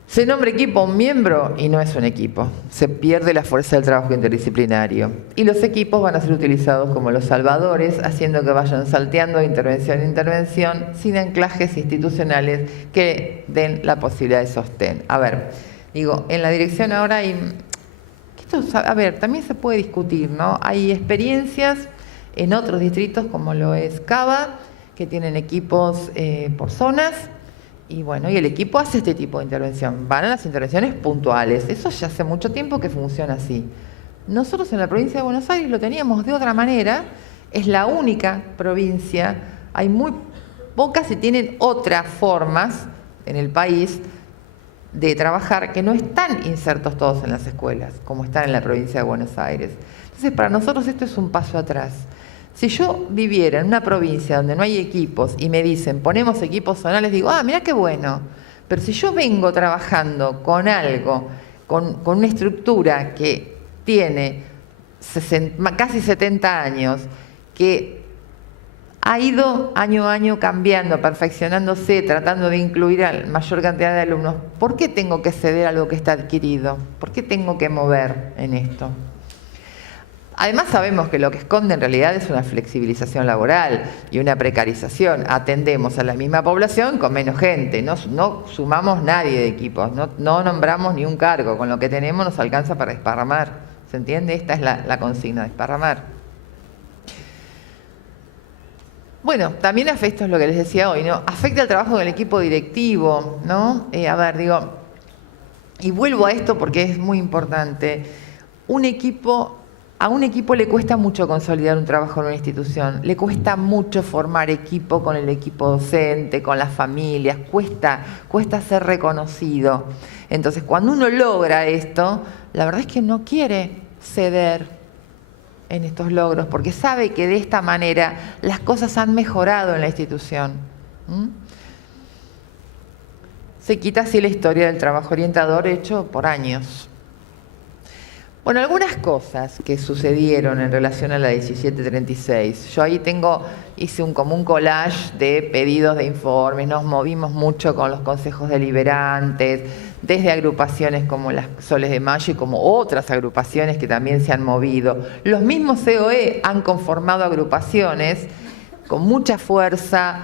Se nombra equipo a un miembro y no es un equipo. Se pierde la fuerza del trabajo interdisciplinario. Y los equipos van a ser utilizados como los salvadores, haciendo que vayan salteando de intervención en intervención, sin anclajes institucionales que den la posibilidad de sostén. A ver, digo, en la dirección ahora hay... Esto, a ver, también se puede discutir, ¿no? Hay experiencias en otros distritos, como lo es Cava, que tienen equipos por zonas. Y bueno, y el equipo hace este tipo de intervención. Van a las intervenciones puntuales. Eso ya hace mucho tiempo que funciona así. Nosotros en la provincia de Buenos Aires lo teníamos de otra manera. Es la única provincia. Hay muy pocas y tienen otras formas en el país de trabajar que no están insertos todos en las escuelas, como están en la provincia de Buenos Aires. Entonces, para nosotros esto es un paso atrás. Si yo viviera en una provincia donde no hay equipos y me dicen, ponemos equipos zonales, digo, mirá qué bueno. Pero si yo vengo trabajando con algo, con una estructura que tiene casi 70 años, que ha ido año a año cambiando, perfeccionándose, tratando de incluir a la mayor cantidad de alumnos, ¿por qué tengo que ceder algo que está adquirido? ¿Por qué tengo que mover en esto? Además sabemos que lo que esconde en realidad es una flexibilización laboral y una precarización. Atendemos a la misma población con menos gente, no sumamos nadie de equipos, no nombramos ni un cargo, con lo que tenemos nos alcanza para desparramar. ¿Se entiende? Esta es la consigna, desparramar. Bueno, también afecta, esto es lo que les decía hoy, ¿no? Afecta el trabajo del equipo directivo, ¿no? A ver, digo, y vuelvo a esto porque es muy importante. A un equipo le cuesta mucho consolidar un trabajo en una institución, le cuesta mucho formar equipo con el equipo docente, con las familias, cuesta ser reconocido. Entonces, cuando uno logra esto, la verdad es que no quiere ceder en estos logros, porque sabe que de esta manera las cosas han mejorado en la institución. Se quita así la historia del trabajo orientador hecho por años. Bueno, algunas cosas que sucedieron en relación a la 1736. Yo ahí hice como un collage de pedidos de informes, nos movimos mucho con los consejos deliberantes, desde agrupaciones como las Soles de Mayo y como otras agrupaciones que también se han movido. Los mismos COE han conformado agrupaciones con mucha fuerza,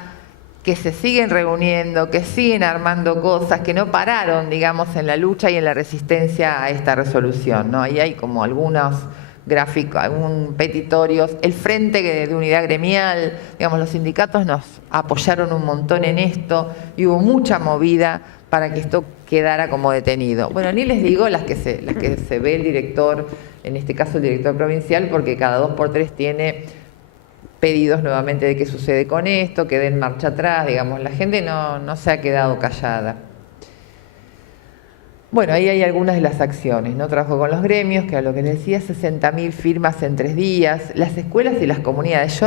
que se siguen reuniendo, que siguen armando cosas, que no pararon, digamos, en la lucha y en la resistencia a esta resolución, ¿no? Ahí hay como algunos gráficos, algún petitorios, el Frente de Unidad Gremial, digamos, los sindicatos nos apoyaron un montón en esto y hubo mucha movida para que esto quedara como detenido. Bueno, ni les digo las que se ve el director, en este caso el director provincial, porque cada 2 por 3 tiene pedidos nuevamente de qué sucede con esto, que den marcha atrás, digamos, la gente no se ha quedado callada. Bueno, ahí hay algunas de las acciones, ¿no? Trabajo con los gremios, que a lo que les decía, 60.000 firmas en 3 días, las escuelas y las comunidades.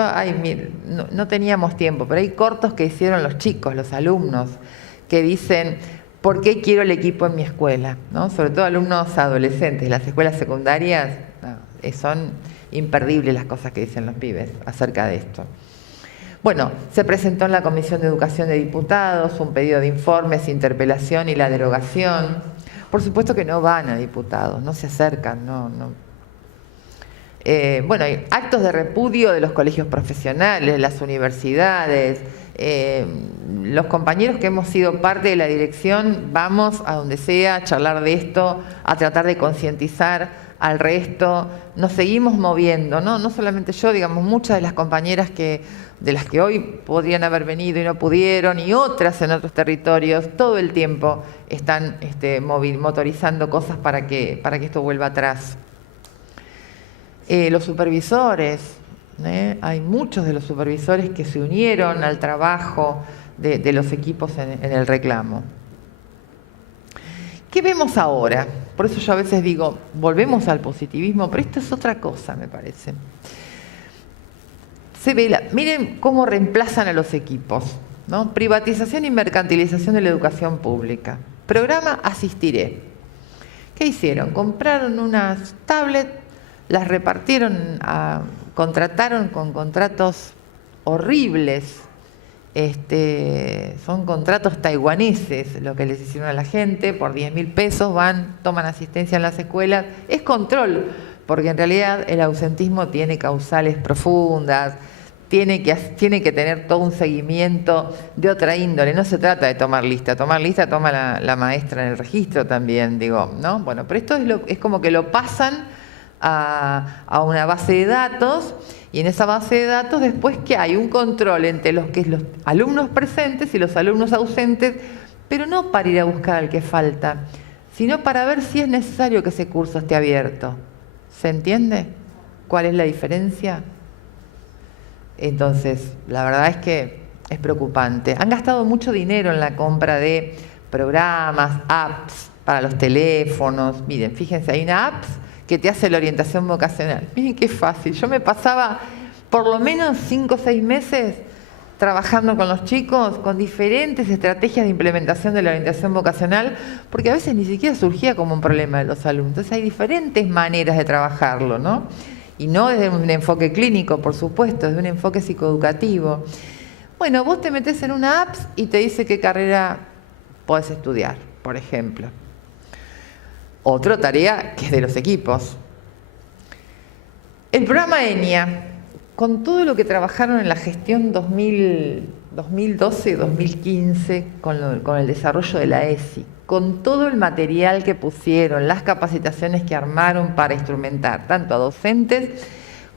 No teníamos tiempo, pero hay cortos que hicieron los chicos, los alumnos, que dicen, ¿por qué quiero el equipo en mi escuela? ¿No? Sobre todo alumnos adolescentes, las escuelas secundarias son imperdibles las cosas que dicen los pibes acerca de esto. Bueno, se presentó en la Comisión de Educación de Diputados un pedido de informes, interpelación y la derogación. Por supuesto que no van a diputados, no se acercan, no. Bueno, hay actos de repudio de los colegios profesionales, las universidades. Los compañeros que hemos sido parte de la dirección vamos a donde sea a charlar de esto, a tratar de concientizar al resto, nos seguimos moviendo, ¿no? No solamente yo, digamos, muchas de las compañeras de las que hoy podrían haber venido y no pudieron, y otras en otros territorios, todo el tiempo están motorizando cosas para que esto vuelva atrás. Los supervisores, hay muchos de los supervisores que se unieron al trabajo de los equipos en el reclamo. ¿Qué vemos ahora? Por eso yo a veces digo, volvemos al positivismo, pero esto es otra cosa, me parece. Miren cómo reemplazan a los equipos, ¿no? Privatización y mercantilización de la educación pública. Programa Asistiré. ¿Qué hicieron? Compraron unas tablets, las repartieron, contrataron con contratos horribles. Son contratos taiwaneses lo que les hicieron a la gente, por 10.000 pesos toman asistencia en las escuelas. Es control, porque en realidad el ausentismo tiene causales profundas, tiene que tener todo un seguimiento de otra índole. No se trata de tomar lista toma la maestra en el registro también, digo, ¿no? Bueno, pero esto es como que lo pasan a una base de datos, y en esa base de datos después que hay un control entre los alumnos presentes y los alumnos ausentes, pero no para ir a buscar al que falta, sino para ver si es necesario que ese curso esté abierto. ¿Se entiende cuál es la diferencia? Entonces, la verdad es que es preocupante. Han gastado mucho dinero en la compra de programas, apps para los teléfonos. Miren, fíjense, hay una app que te hace la orientación vocacional. Miren qué fácil. Yo me pasaba por lo menos 5 o 6 meses trabajando con los chicos, con diferentes estrategias de implementación de la orientación vocacional, porque a veces ni siquiera surgía como un problema de los alumnos. Entonces hay diferentes maneras de trabajarlo, ¿no? Y no desde un enfoque clínico, por supuesto, desde un enfoque psicoeducativo. Bueno, vos te metés en una app y te dice qué carrera podés estudiar, por ejemplo. Otra tarea que es de los equipos. El programa ENIA, con todo lo que trabajaron en la gestión 2012-2015 con el desarrollo de la ESI, con todo el material que pusieron, las capacitaciones que armaron para instrumentar tanto a docentes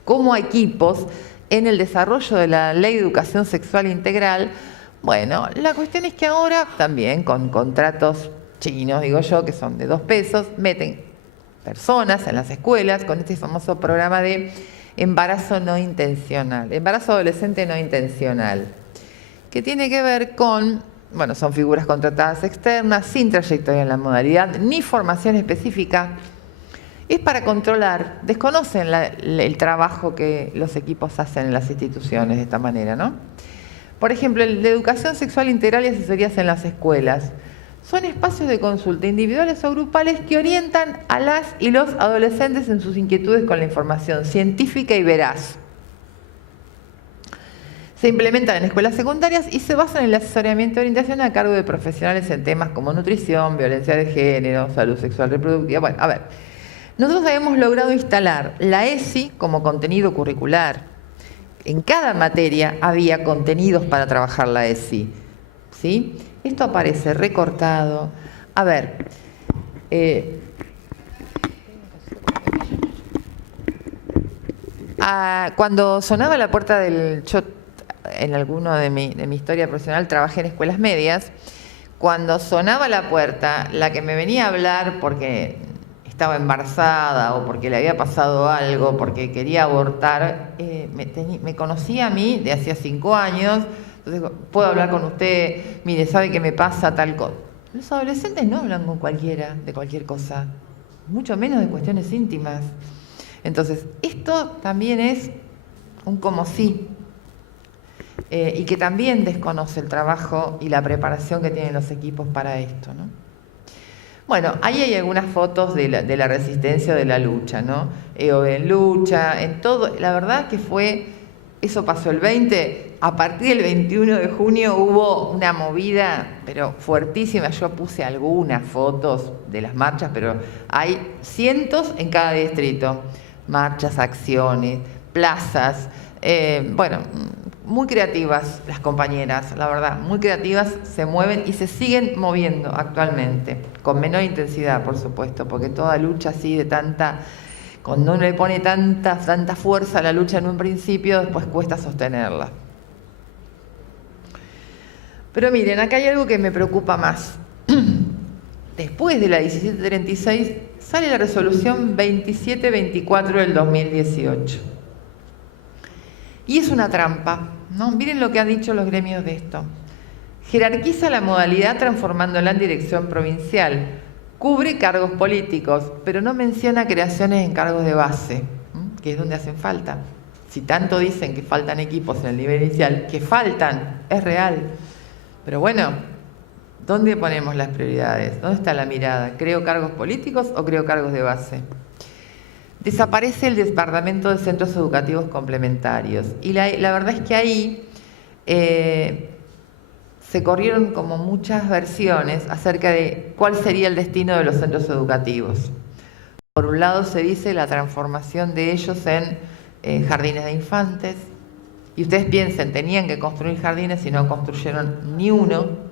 como a equipos en el desarrollo de la Ley de Educación Sexual Integral. Bueno, la cuestión es que ahora también con contratos chinos, digo yo, que son de 2 pesos, meten personas en las escuelas con este famoso programa de embarazo no intencional, embarazo adolescente no intencional, que tiene que ver con, bueno, son figuras contratadas externas, sin trayectoria en la modalidad, ni formación específica. Es para controlar, desconocen el trabajo que los equipos hacen en las instituciones de esta manera, ¿no? Por ejemplo, el de educación sexual integral y asesorías en las escuelas. Son espacios de consulta individuales o grupales que orientan a las y los adolescentes en sus inquietudes con la información científica y veraz. Se implementan en escuelas secundarias y se basan en el asesoramiento y orientación a cargo de profesionales en temas como nutrición, violencia de género, salud sexual reproductiva. Bueno, a ver, nosotros habíamos logrado instalar la ESI como contenido curricular. En cada materia había contenidos para trabajar la ESI, ¿sí? Esto aparece recortado. A ver, cuando sonaba la puerta del... Yo, en alguno de mi historia profesional trabajé en escuelas medias. Cuando sonaba la puerta, la que me venía a hablar porque estaba embarazada o porque le había pasado algo, porque quería abortar, me conocía a mí de hacía 5 años. Entonces, puedo hablar con usted, mire, ¿sabe qué me pasa tal cosa? Los adolescentes no hablan con cualquiera de cualquier cosa, mucho menos de cuestiones íntimas. Entonces, esto también es un como sí, y que también desconoce el trabajo y la preparación que tienen los equipos para esto, ¿no? Bueno, ahí hay algunas fotos de la resistencia, de la lucha, ¿no? EOB en lucha, en todo. La verdad que eso pasó el 20, a partir del 21 de junio hubo una movida, pero fuertísima. Yo puse algunas fotos de las marchas, pero hay cientos en cada distrito. Marchas, acciones, plazas, bueno, muy creativas las compañeras, la verdad, muy creativas, se mueven y se siguen moviendo actualmente, con menor intensidad, por supuesto, porque toda lucha así de cuando uno le pone tanta fuerza a la lucha en un principio, después cuesta sostenerla. Pero miren, acá hay algo que me preocupa más. Después de la 1736 sale la resolución 2724 del 2018. Y es una trampa, ¿no? Miren lo que han dicho los gremios de esto. Jerarquiza la modalidad transformándola en dirección provincial. Cubre cargos políticos, pero no menciona creaciones en cargos de base, que es donde hacen falta. Si tanto dicen que faltan equipos en el nivel inicial, que faltan, es real. Pero bueno, ¿dónde ponemos las prioridades? ¿Dónde está la mirada? ¿Creo cargos políticos o creo cargos de base? Desaparece el departamento de centros educativos complementarios. Y la verdad es que ahí se corrieron como muchas versiones acerca de cuál sería el destino de los centros educativos. Por un lado se dice la transformación de ellos en jardines de infantes. Y ustedes piensen, tenían que construir jardines y no construyeron ni uno.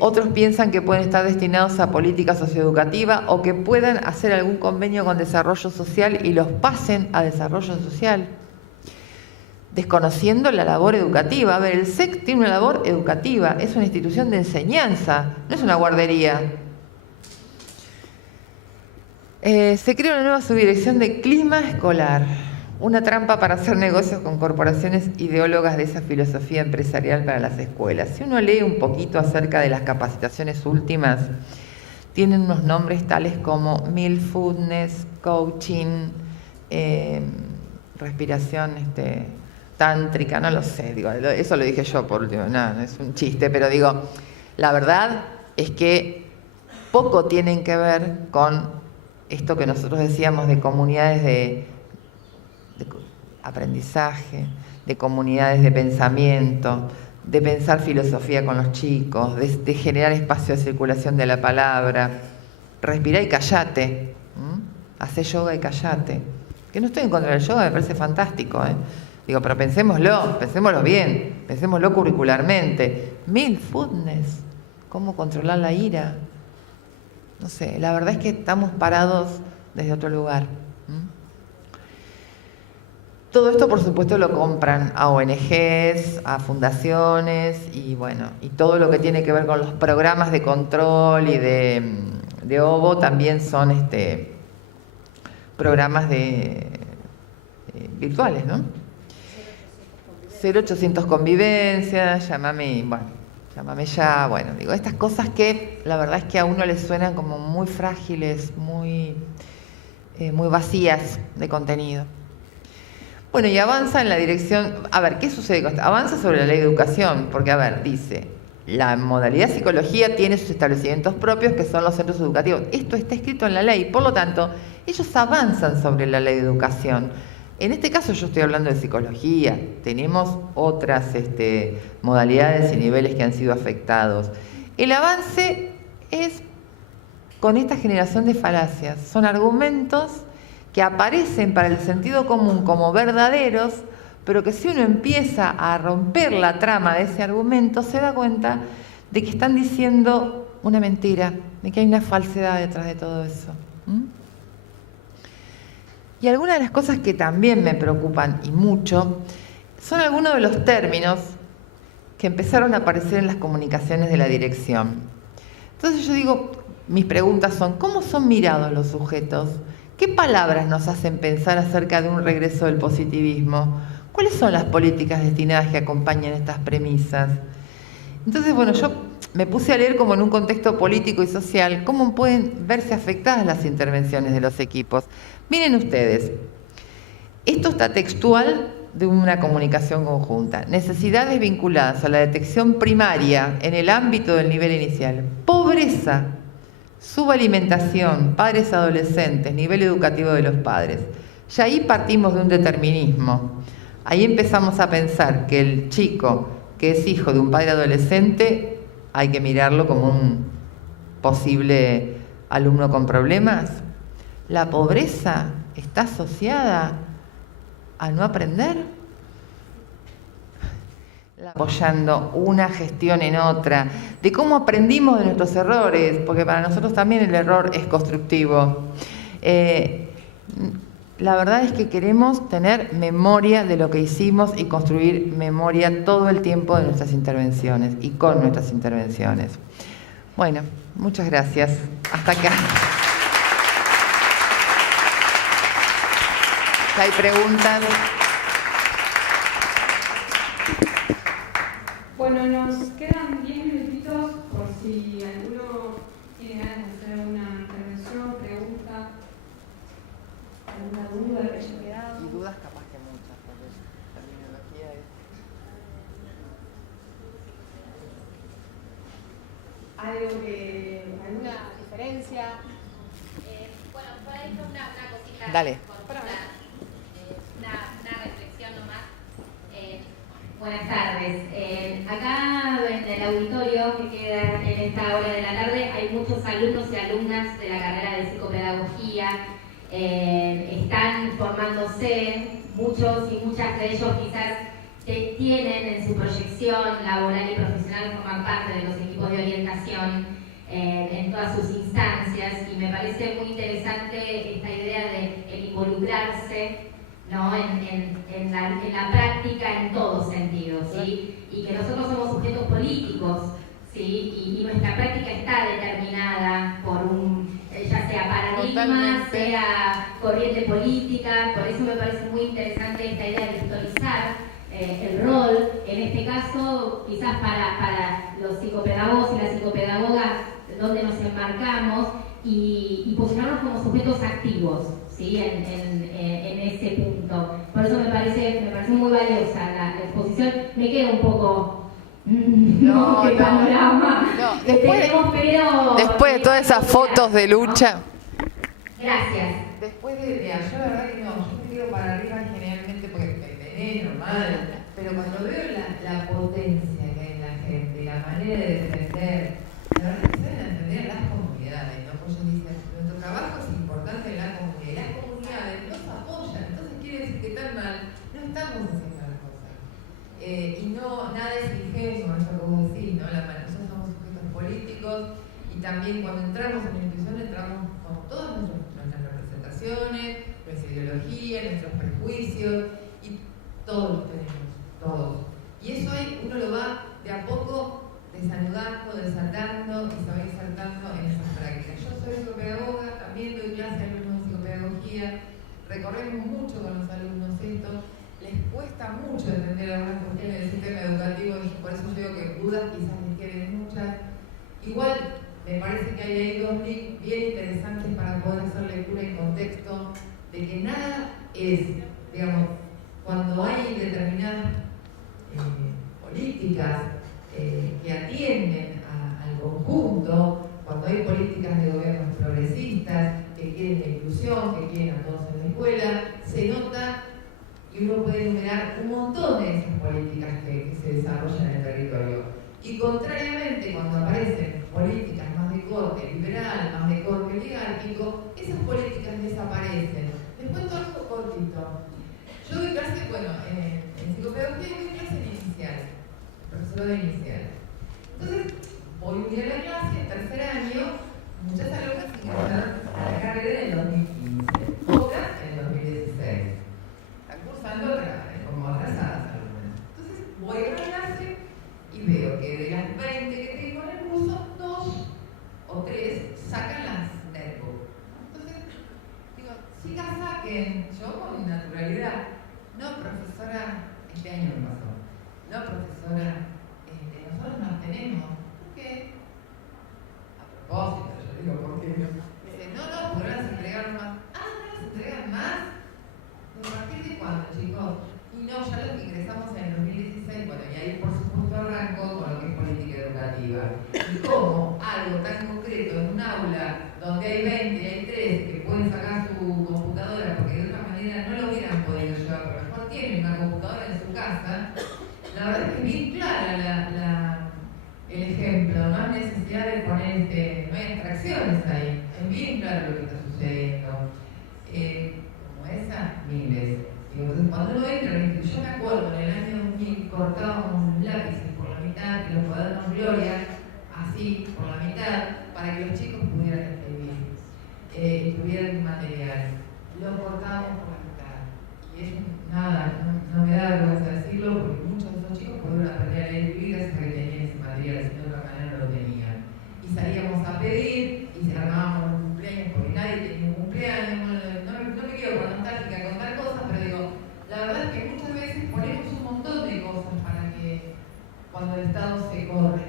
Otros piensan que pueden estar destinados a política socioeducativa o que puedan hacer algún convenio con desarrollo social y los pasen a desarrollo social, desconociendo la labor educativa. A ver, el SEC tiene una labor educativa, es una institución de enseñanza, no es una guardería. Se crea una nueva subdirección de clima escolar, una trampa para hacer negocios con corporaciones ideólogas de esa filosofía empresarial para las escuelas. Si uno lee un poquito acerca de las capacitaciones últimas, tienen unos nombres tales como mindfulness, coaching, respiración tántrica, no lo sé, digo, eso lo dije yo por último, no es un chiste, pero digo, la verdad es que poco tienen que ver con esto que nosotros decíamos de comunidades de aprendizaje, de comunidades de pensamiento, de pensar filosofía con los chicos, de generar espacio de circulación de la palabra. Respirá y callate. Hacé yoga y callate. Que no estoy en contra del yoga, me parece fantástico, Digo, pero pensémoslo bien, pensémoslo curricularmente. Mindfulness, cómo controlar la ira. No sé, la verdad es que estamos parados desde otro lugar. Todo esto, por supuesto, lo compran a ONGs, a fundaciones y bueno, y todo lo que tiene que ver con los programas de control y de OVO también son programas virtuales, ¿no? 0800 convivencia, llámame ya, bueno, digo, estas cosas que la verdad es que a uno le suenan como muy frágiles, muy vacías de contenido. Bueno, y avanza en la dirección, a ver, ¿qué sucede con esto? Avanza sobre la ley de educación, porque, a ver, dice, la modalidad psicología tiene sus establecimientos propios, que son los centros educativos. Esto está escrito en la ley, por lo tanto, ellos avanzan sobre la ley de educación. En este caso yo estoy hablando de psicología, tenemos otras modalidades y niveles que han sido afectados. El avance es con esta generación de falacias, son argumentos que aparecen para el sentido común como verdaderos, pero que si uno empieza a romper la trama de ese argumento, se da cuenta de que están diciendo una mentira, de que hay una falsedad detrás de todo eso. Y algunas de las cosas que también me preocupan y mucho son algunos de los términos que empezaron a aparecer en las comunicaciones de la dirección. Entonces yo digo, mis preguntas son, ¿cómo son mirados los sujetos? ¿Qué palabras nos hacen pensar acerca de un regreso del positivismo? ¿Cuáles son las políticas destinadas que acompañan estas premisas? Entonces, bueno, yo me puse a leer como en un contexto político y social cómo pueden verse afectadas las intervenciones de los equipos. Miren ustedes, esto está textual de una comunicación conjunta. Necesidades vinculadas a la detección primaria en el ámbito del nivel inicial. Pobreza, subalimentación, padres adolescentes, nivel educativo de los padres. Ya ahí partimos de un determinismo. Ahí empezamos a pensar que el chico que es hijo de un padre adolescente hay que mirarlo como un posible alumno con problemas. ¿La pobreza está asociada a no aprender? Apoyando una gestión en otra, de cómo aprendimos de nuestros errores, porque para nosotros también el error es constructivo. La verdad es que queremos tener memoria de lo que hicimos y construir memoria todo el tiempo de nuestras intervenciones y con nuestras intervenciones. Bueno, muchas gracias. Hasta acá. ¿Hay preguntas? Bueno, nos quedan 10 minutitos por si alguno tiene ganas de hacer alguna intervención, pregunta, alguna duda que haya quedado. Y dudas capaz que muchas, porque la terminología es... ¿Alguna diferencia? Bueno, por ahí fue una cosita. Dale. Una reflexión nomás. Buenas tardes. Acá en el auditorio que queda en esta hora de la tarde hay muchos alumnos y alumnas de la carrera de psicopedagogía. Están formándose, muchos y muchas de ellos quizás tienen en su proyección laboral y profesional formar parte de los equipos de orientación en todas sus instancias, y me parece muy interesante esta idea de el involucrarse, ¿no? en la práctica en todos sentidos, ¿sí? Y que nosotros somos sujetos políticos, ¿sí? Y nuestra práctica está determinada por un, ya sea paradigma, Totalmente. sea corriente política. Por eso me parece muy interesante esta idea de historizar el rol, en este caso quizás para los psicopedagogos y las psicopedagogas, donde nos embarcamos, y posicionarnos como sujetos activos, ¿sí? en ese punto. Por eso me parece muy valiosa la exposición. Me queda un poco qué panorama después de todas esas fotos de lucha. Gracias. Después de, mira, yo la verdad que no, yo me tiro para arriba generalmente porque me veneno, normal, pero cuando veo la potencia que hay en la gente, la manera de defender, la verdad que saben entender a las comunidades, ¿no? Pues ellos dicen, nuestro trabajo es importante en la comunidad, y las comunidades nos apoyan, entonces quiere decir que tan mal no estamos haciendo las cosas. Y no, nada es ingenuo, eso como decís, ¿no? Nosotros somos sujetos políticos, y también cuando entramos en la institución entramos con todas nuestras representaciones, nuestra ideología, nuestros prejuicios, y todos los tenemos, todos. Y eso ahí uno lo va de a poco desanudando, desatando y se va insertando en esas prácticas. Yo soy psicopedagoga, también doy clase a alumnos de psicopedagogía, recorremos mucho con los alumnos esto, les cuesta mucho entender algunas cuestiones del sistema educativo, y por eso yo digo que dudas quizás les queden muchas. Igual me parece que hay ahí dos links bien interesantes para poder hacer lectura y contexto de que nada es, digamos, cuando hay determinadas políticas que atienden al conjunto, cuando hay políticas de gobiernos progresistas que quieren la inclusión, que quieren a todos en la escuela, se nota montón de esas políticas que se desarrollan en el territorio. Y contrariamente, cuando aparecen políticas más de corte liberal, más de corte oligárquico, esas políticas desaparecen. Les cuento algo cortito. Yo doy clase, bueno, en psicopedagogía doy clase en inicial, profesor de inicial. Entonces, voy un día a la clase, en tercer año, muchas alumnas ingresaron a la carrera en el 2015, pocas en el 2016. Están cursando como atrasadas alumnas. Entonces, voy a la clase y veo que de las 20 que tengo en el curso, 2 o 3 sacan las netbooks. Entonces, digo, chicas, saquen. Yo con naturalidad. No, profesora, este año me pasó. No, profesora, nosotros nos tenemos. ¿Por qué? A propósito, yo digo, ¿por qué? Dice, no, porque no las entregaron más. Ah, ¿no las entregan más? ¿A partir de cuándo, chicos? Y no, ya los que ingresamos en el 2016, bueno, y ahí por supuesto arranco con lo que es política educativa. Y cómo algo tan concreto en un aula donde hay 20 y hay 3 que pueden sacar su computadora porque de otra manera no lo hubieran podido llevar, pero mejor tienen una computadora en su casa, la verdad es que es bien clara el ejemplo, no hay necesidad de poner, no hay abstracciones ahí, es bien claro lo que está sucediendo. Como esa, miles. Entonces, cuando uno entra, yo me acuerdo en el año 2000 cortábamos lápices por la mitad y los cuadernos Gloria, así, por la mitad, para que los chicos pudieran escribir y tuvieran material. Lo cortábamos por la mitad. Y es nada, no me da vergüenza decirlo, porque muchos de esos chicos pudieron aprender a leer y escribir gracias a que tenían ese material, si no de otra manera no lo tenían. Y salíamos a pedir y se armábamos los cumpleaños porque nadie tenía un cumpleaños. No me quiero con nostálgica contar cosas, pero digo, la verdad es que muchas veces ponemos un montón de cosas para que cuando el Estado se corre.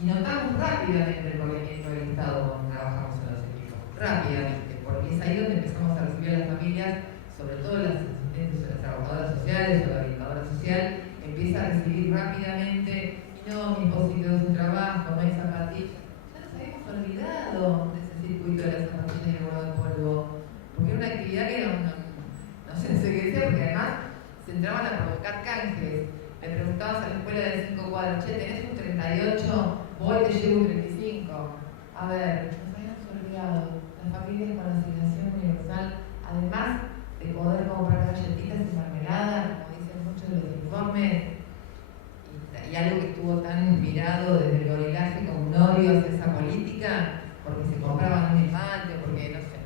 Y notamos rápidamente el corrimiento del Estado cuando trabajamos en los equipos. Rápidamente, porque es ahí donde empezamos a recibir a las familias, sobre todo las asistentes o las trabajadoras sociales o la orientadora social, empieza a recibir rápidamente, y no, mi esposo se quedó sin trabajo, no hay zapatillas. Ya nos habíamos olvidado de ese circuito de las zapatillas y el huevo de polvo, porque era una actividad que no se enseguecía, porque además se entraban a provocar canjes. Le preguntabas a la escuela de 5 cuadras, che, ¿tenés un 38? Voy, te llevo un 35. A ver, nos habíamos olvidado. Las familias con asignación universal, además de poder comprar galletitas y mermelada, como dicen muchos de los informes, y algo que estuvo tan mirado desde el gorilaje como un odio hacia esa política, porque se compraban un esmalte, porque no sé.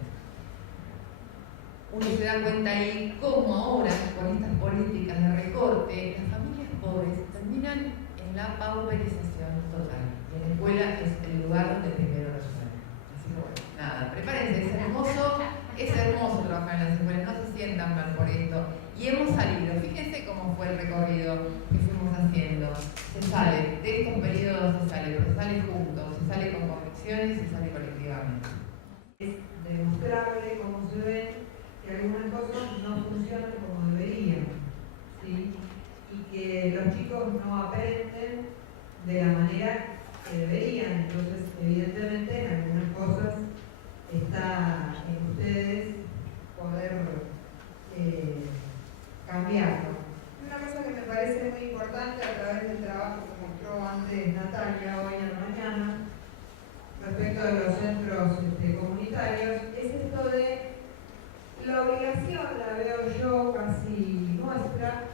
Uno se da cuenta ahí cómo ahora, con estas políticas de recorte, las familias pobres terminan en la pauperización total. Y en la escuela es el lugar donde primero resuelven. Así que bueno, nada, prepárense, es hermoso trabajar en las escuelas, no se sientan mal por esto. Y hemos salido, fíjense cómo fue el recorrido que fuimos haciendo. Se sale, de estos periodos se sale, pero se sale juntos, se sale con convicciones y se sale colectivamente. Es demostrable cómo se ve que algunas cosas no funcionan como deberían, ¿sí? Y que los chicos no aprenden de la manera que deberían. Entonces, evidentemente, en algunas cosas está en ustedes poder cambiarlo. Una cosa que me parece muy importante a través del trabajo que mostró antes Natalia hoy en la mañana respecto de los centros comunitarios es esto de la obligación, la veo yo casi nuestra,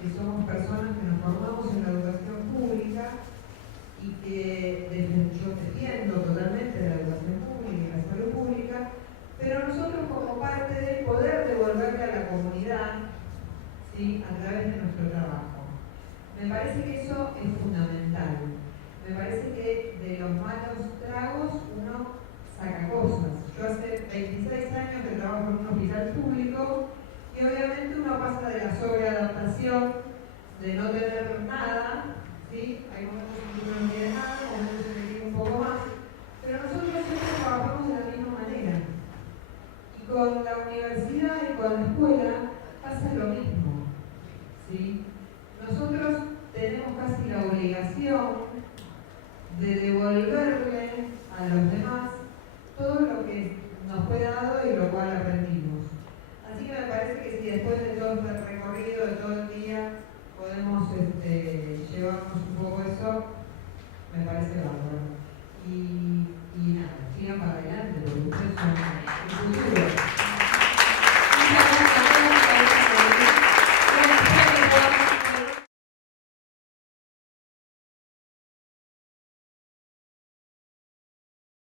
que somos personas que nos formamos en la educación pública y que yo defiendo totalmente la educación pública y la salud pública, pero nosotros como parte del poder devolverle a la comunidad, ¿sí?, a través de nuestro trabajo. Me parece que eso es fundamental. Me parece que de los malos tragos uno saca cosas. Yo hace 26 años que trabajo en un hospital público y obviamente uno pasa de la sobreadaptación, de no tener nada, ¿sí? Hay momentos en que uno no tiene nada, momentos en que tiene un poco más, pero nosotros siempre trabajamos de la misma manera. Y con la universidad y con la escuela pasa lo mismo, ¿sí? Nosotros tenemos casi la obligación de devolverle a los demás todo lo que nos fue dado y lo cual aprendimos. Así que me parece que si después de todo este recorrido, de todo el día, de impresión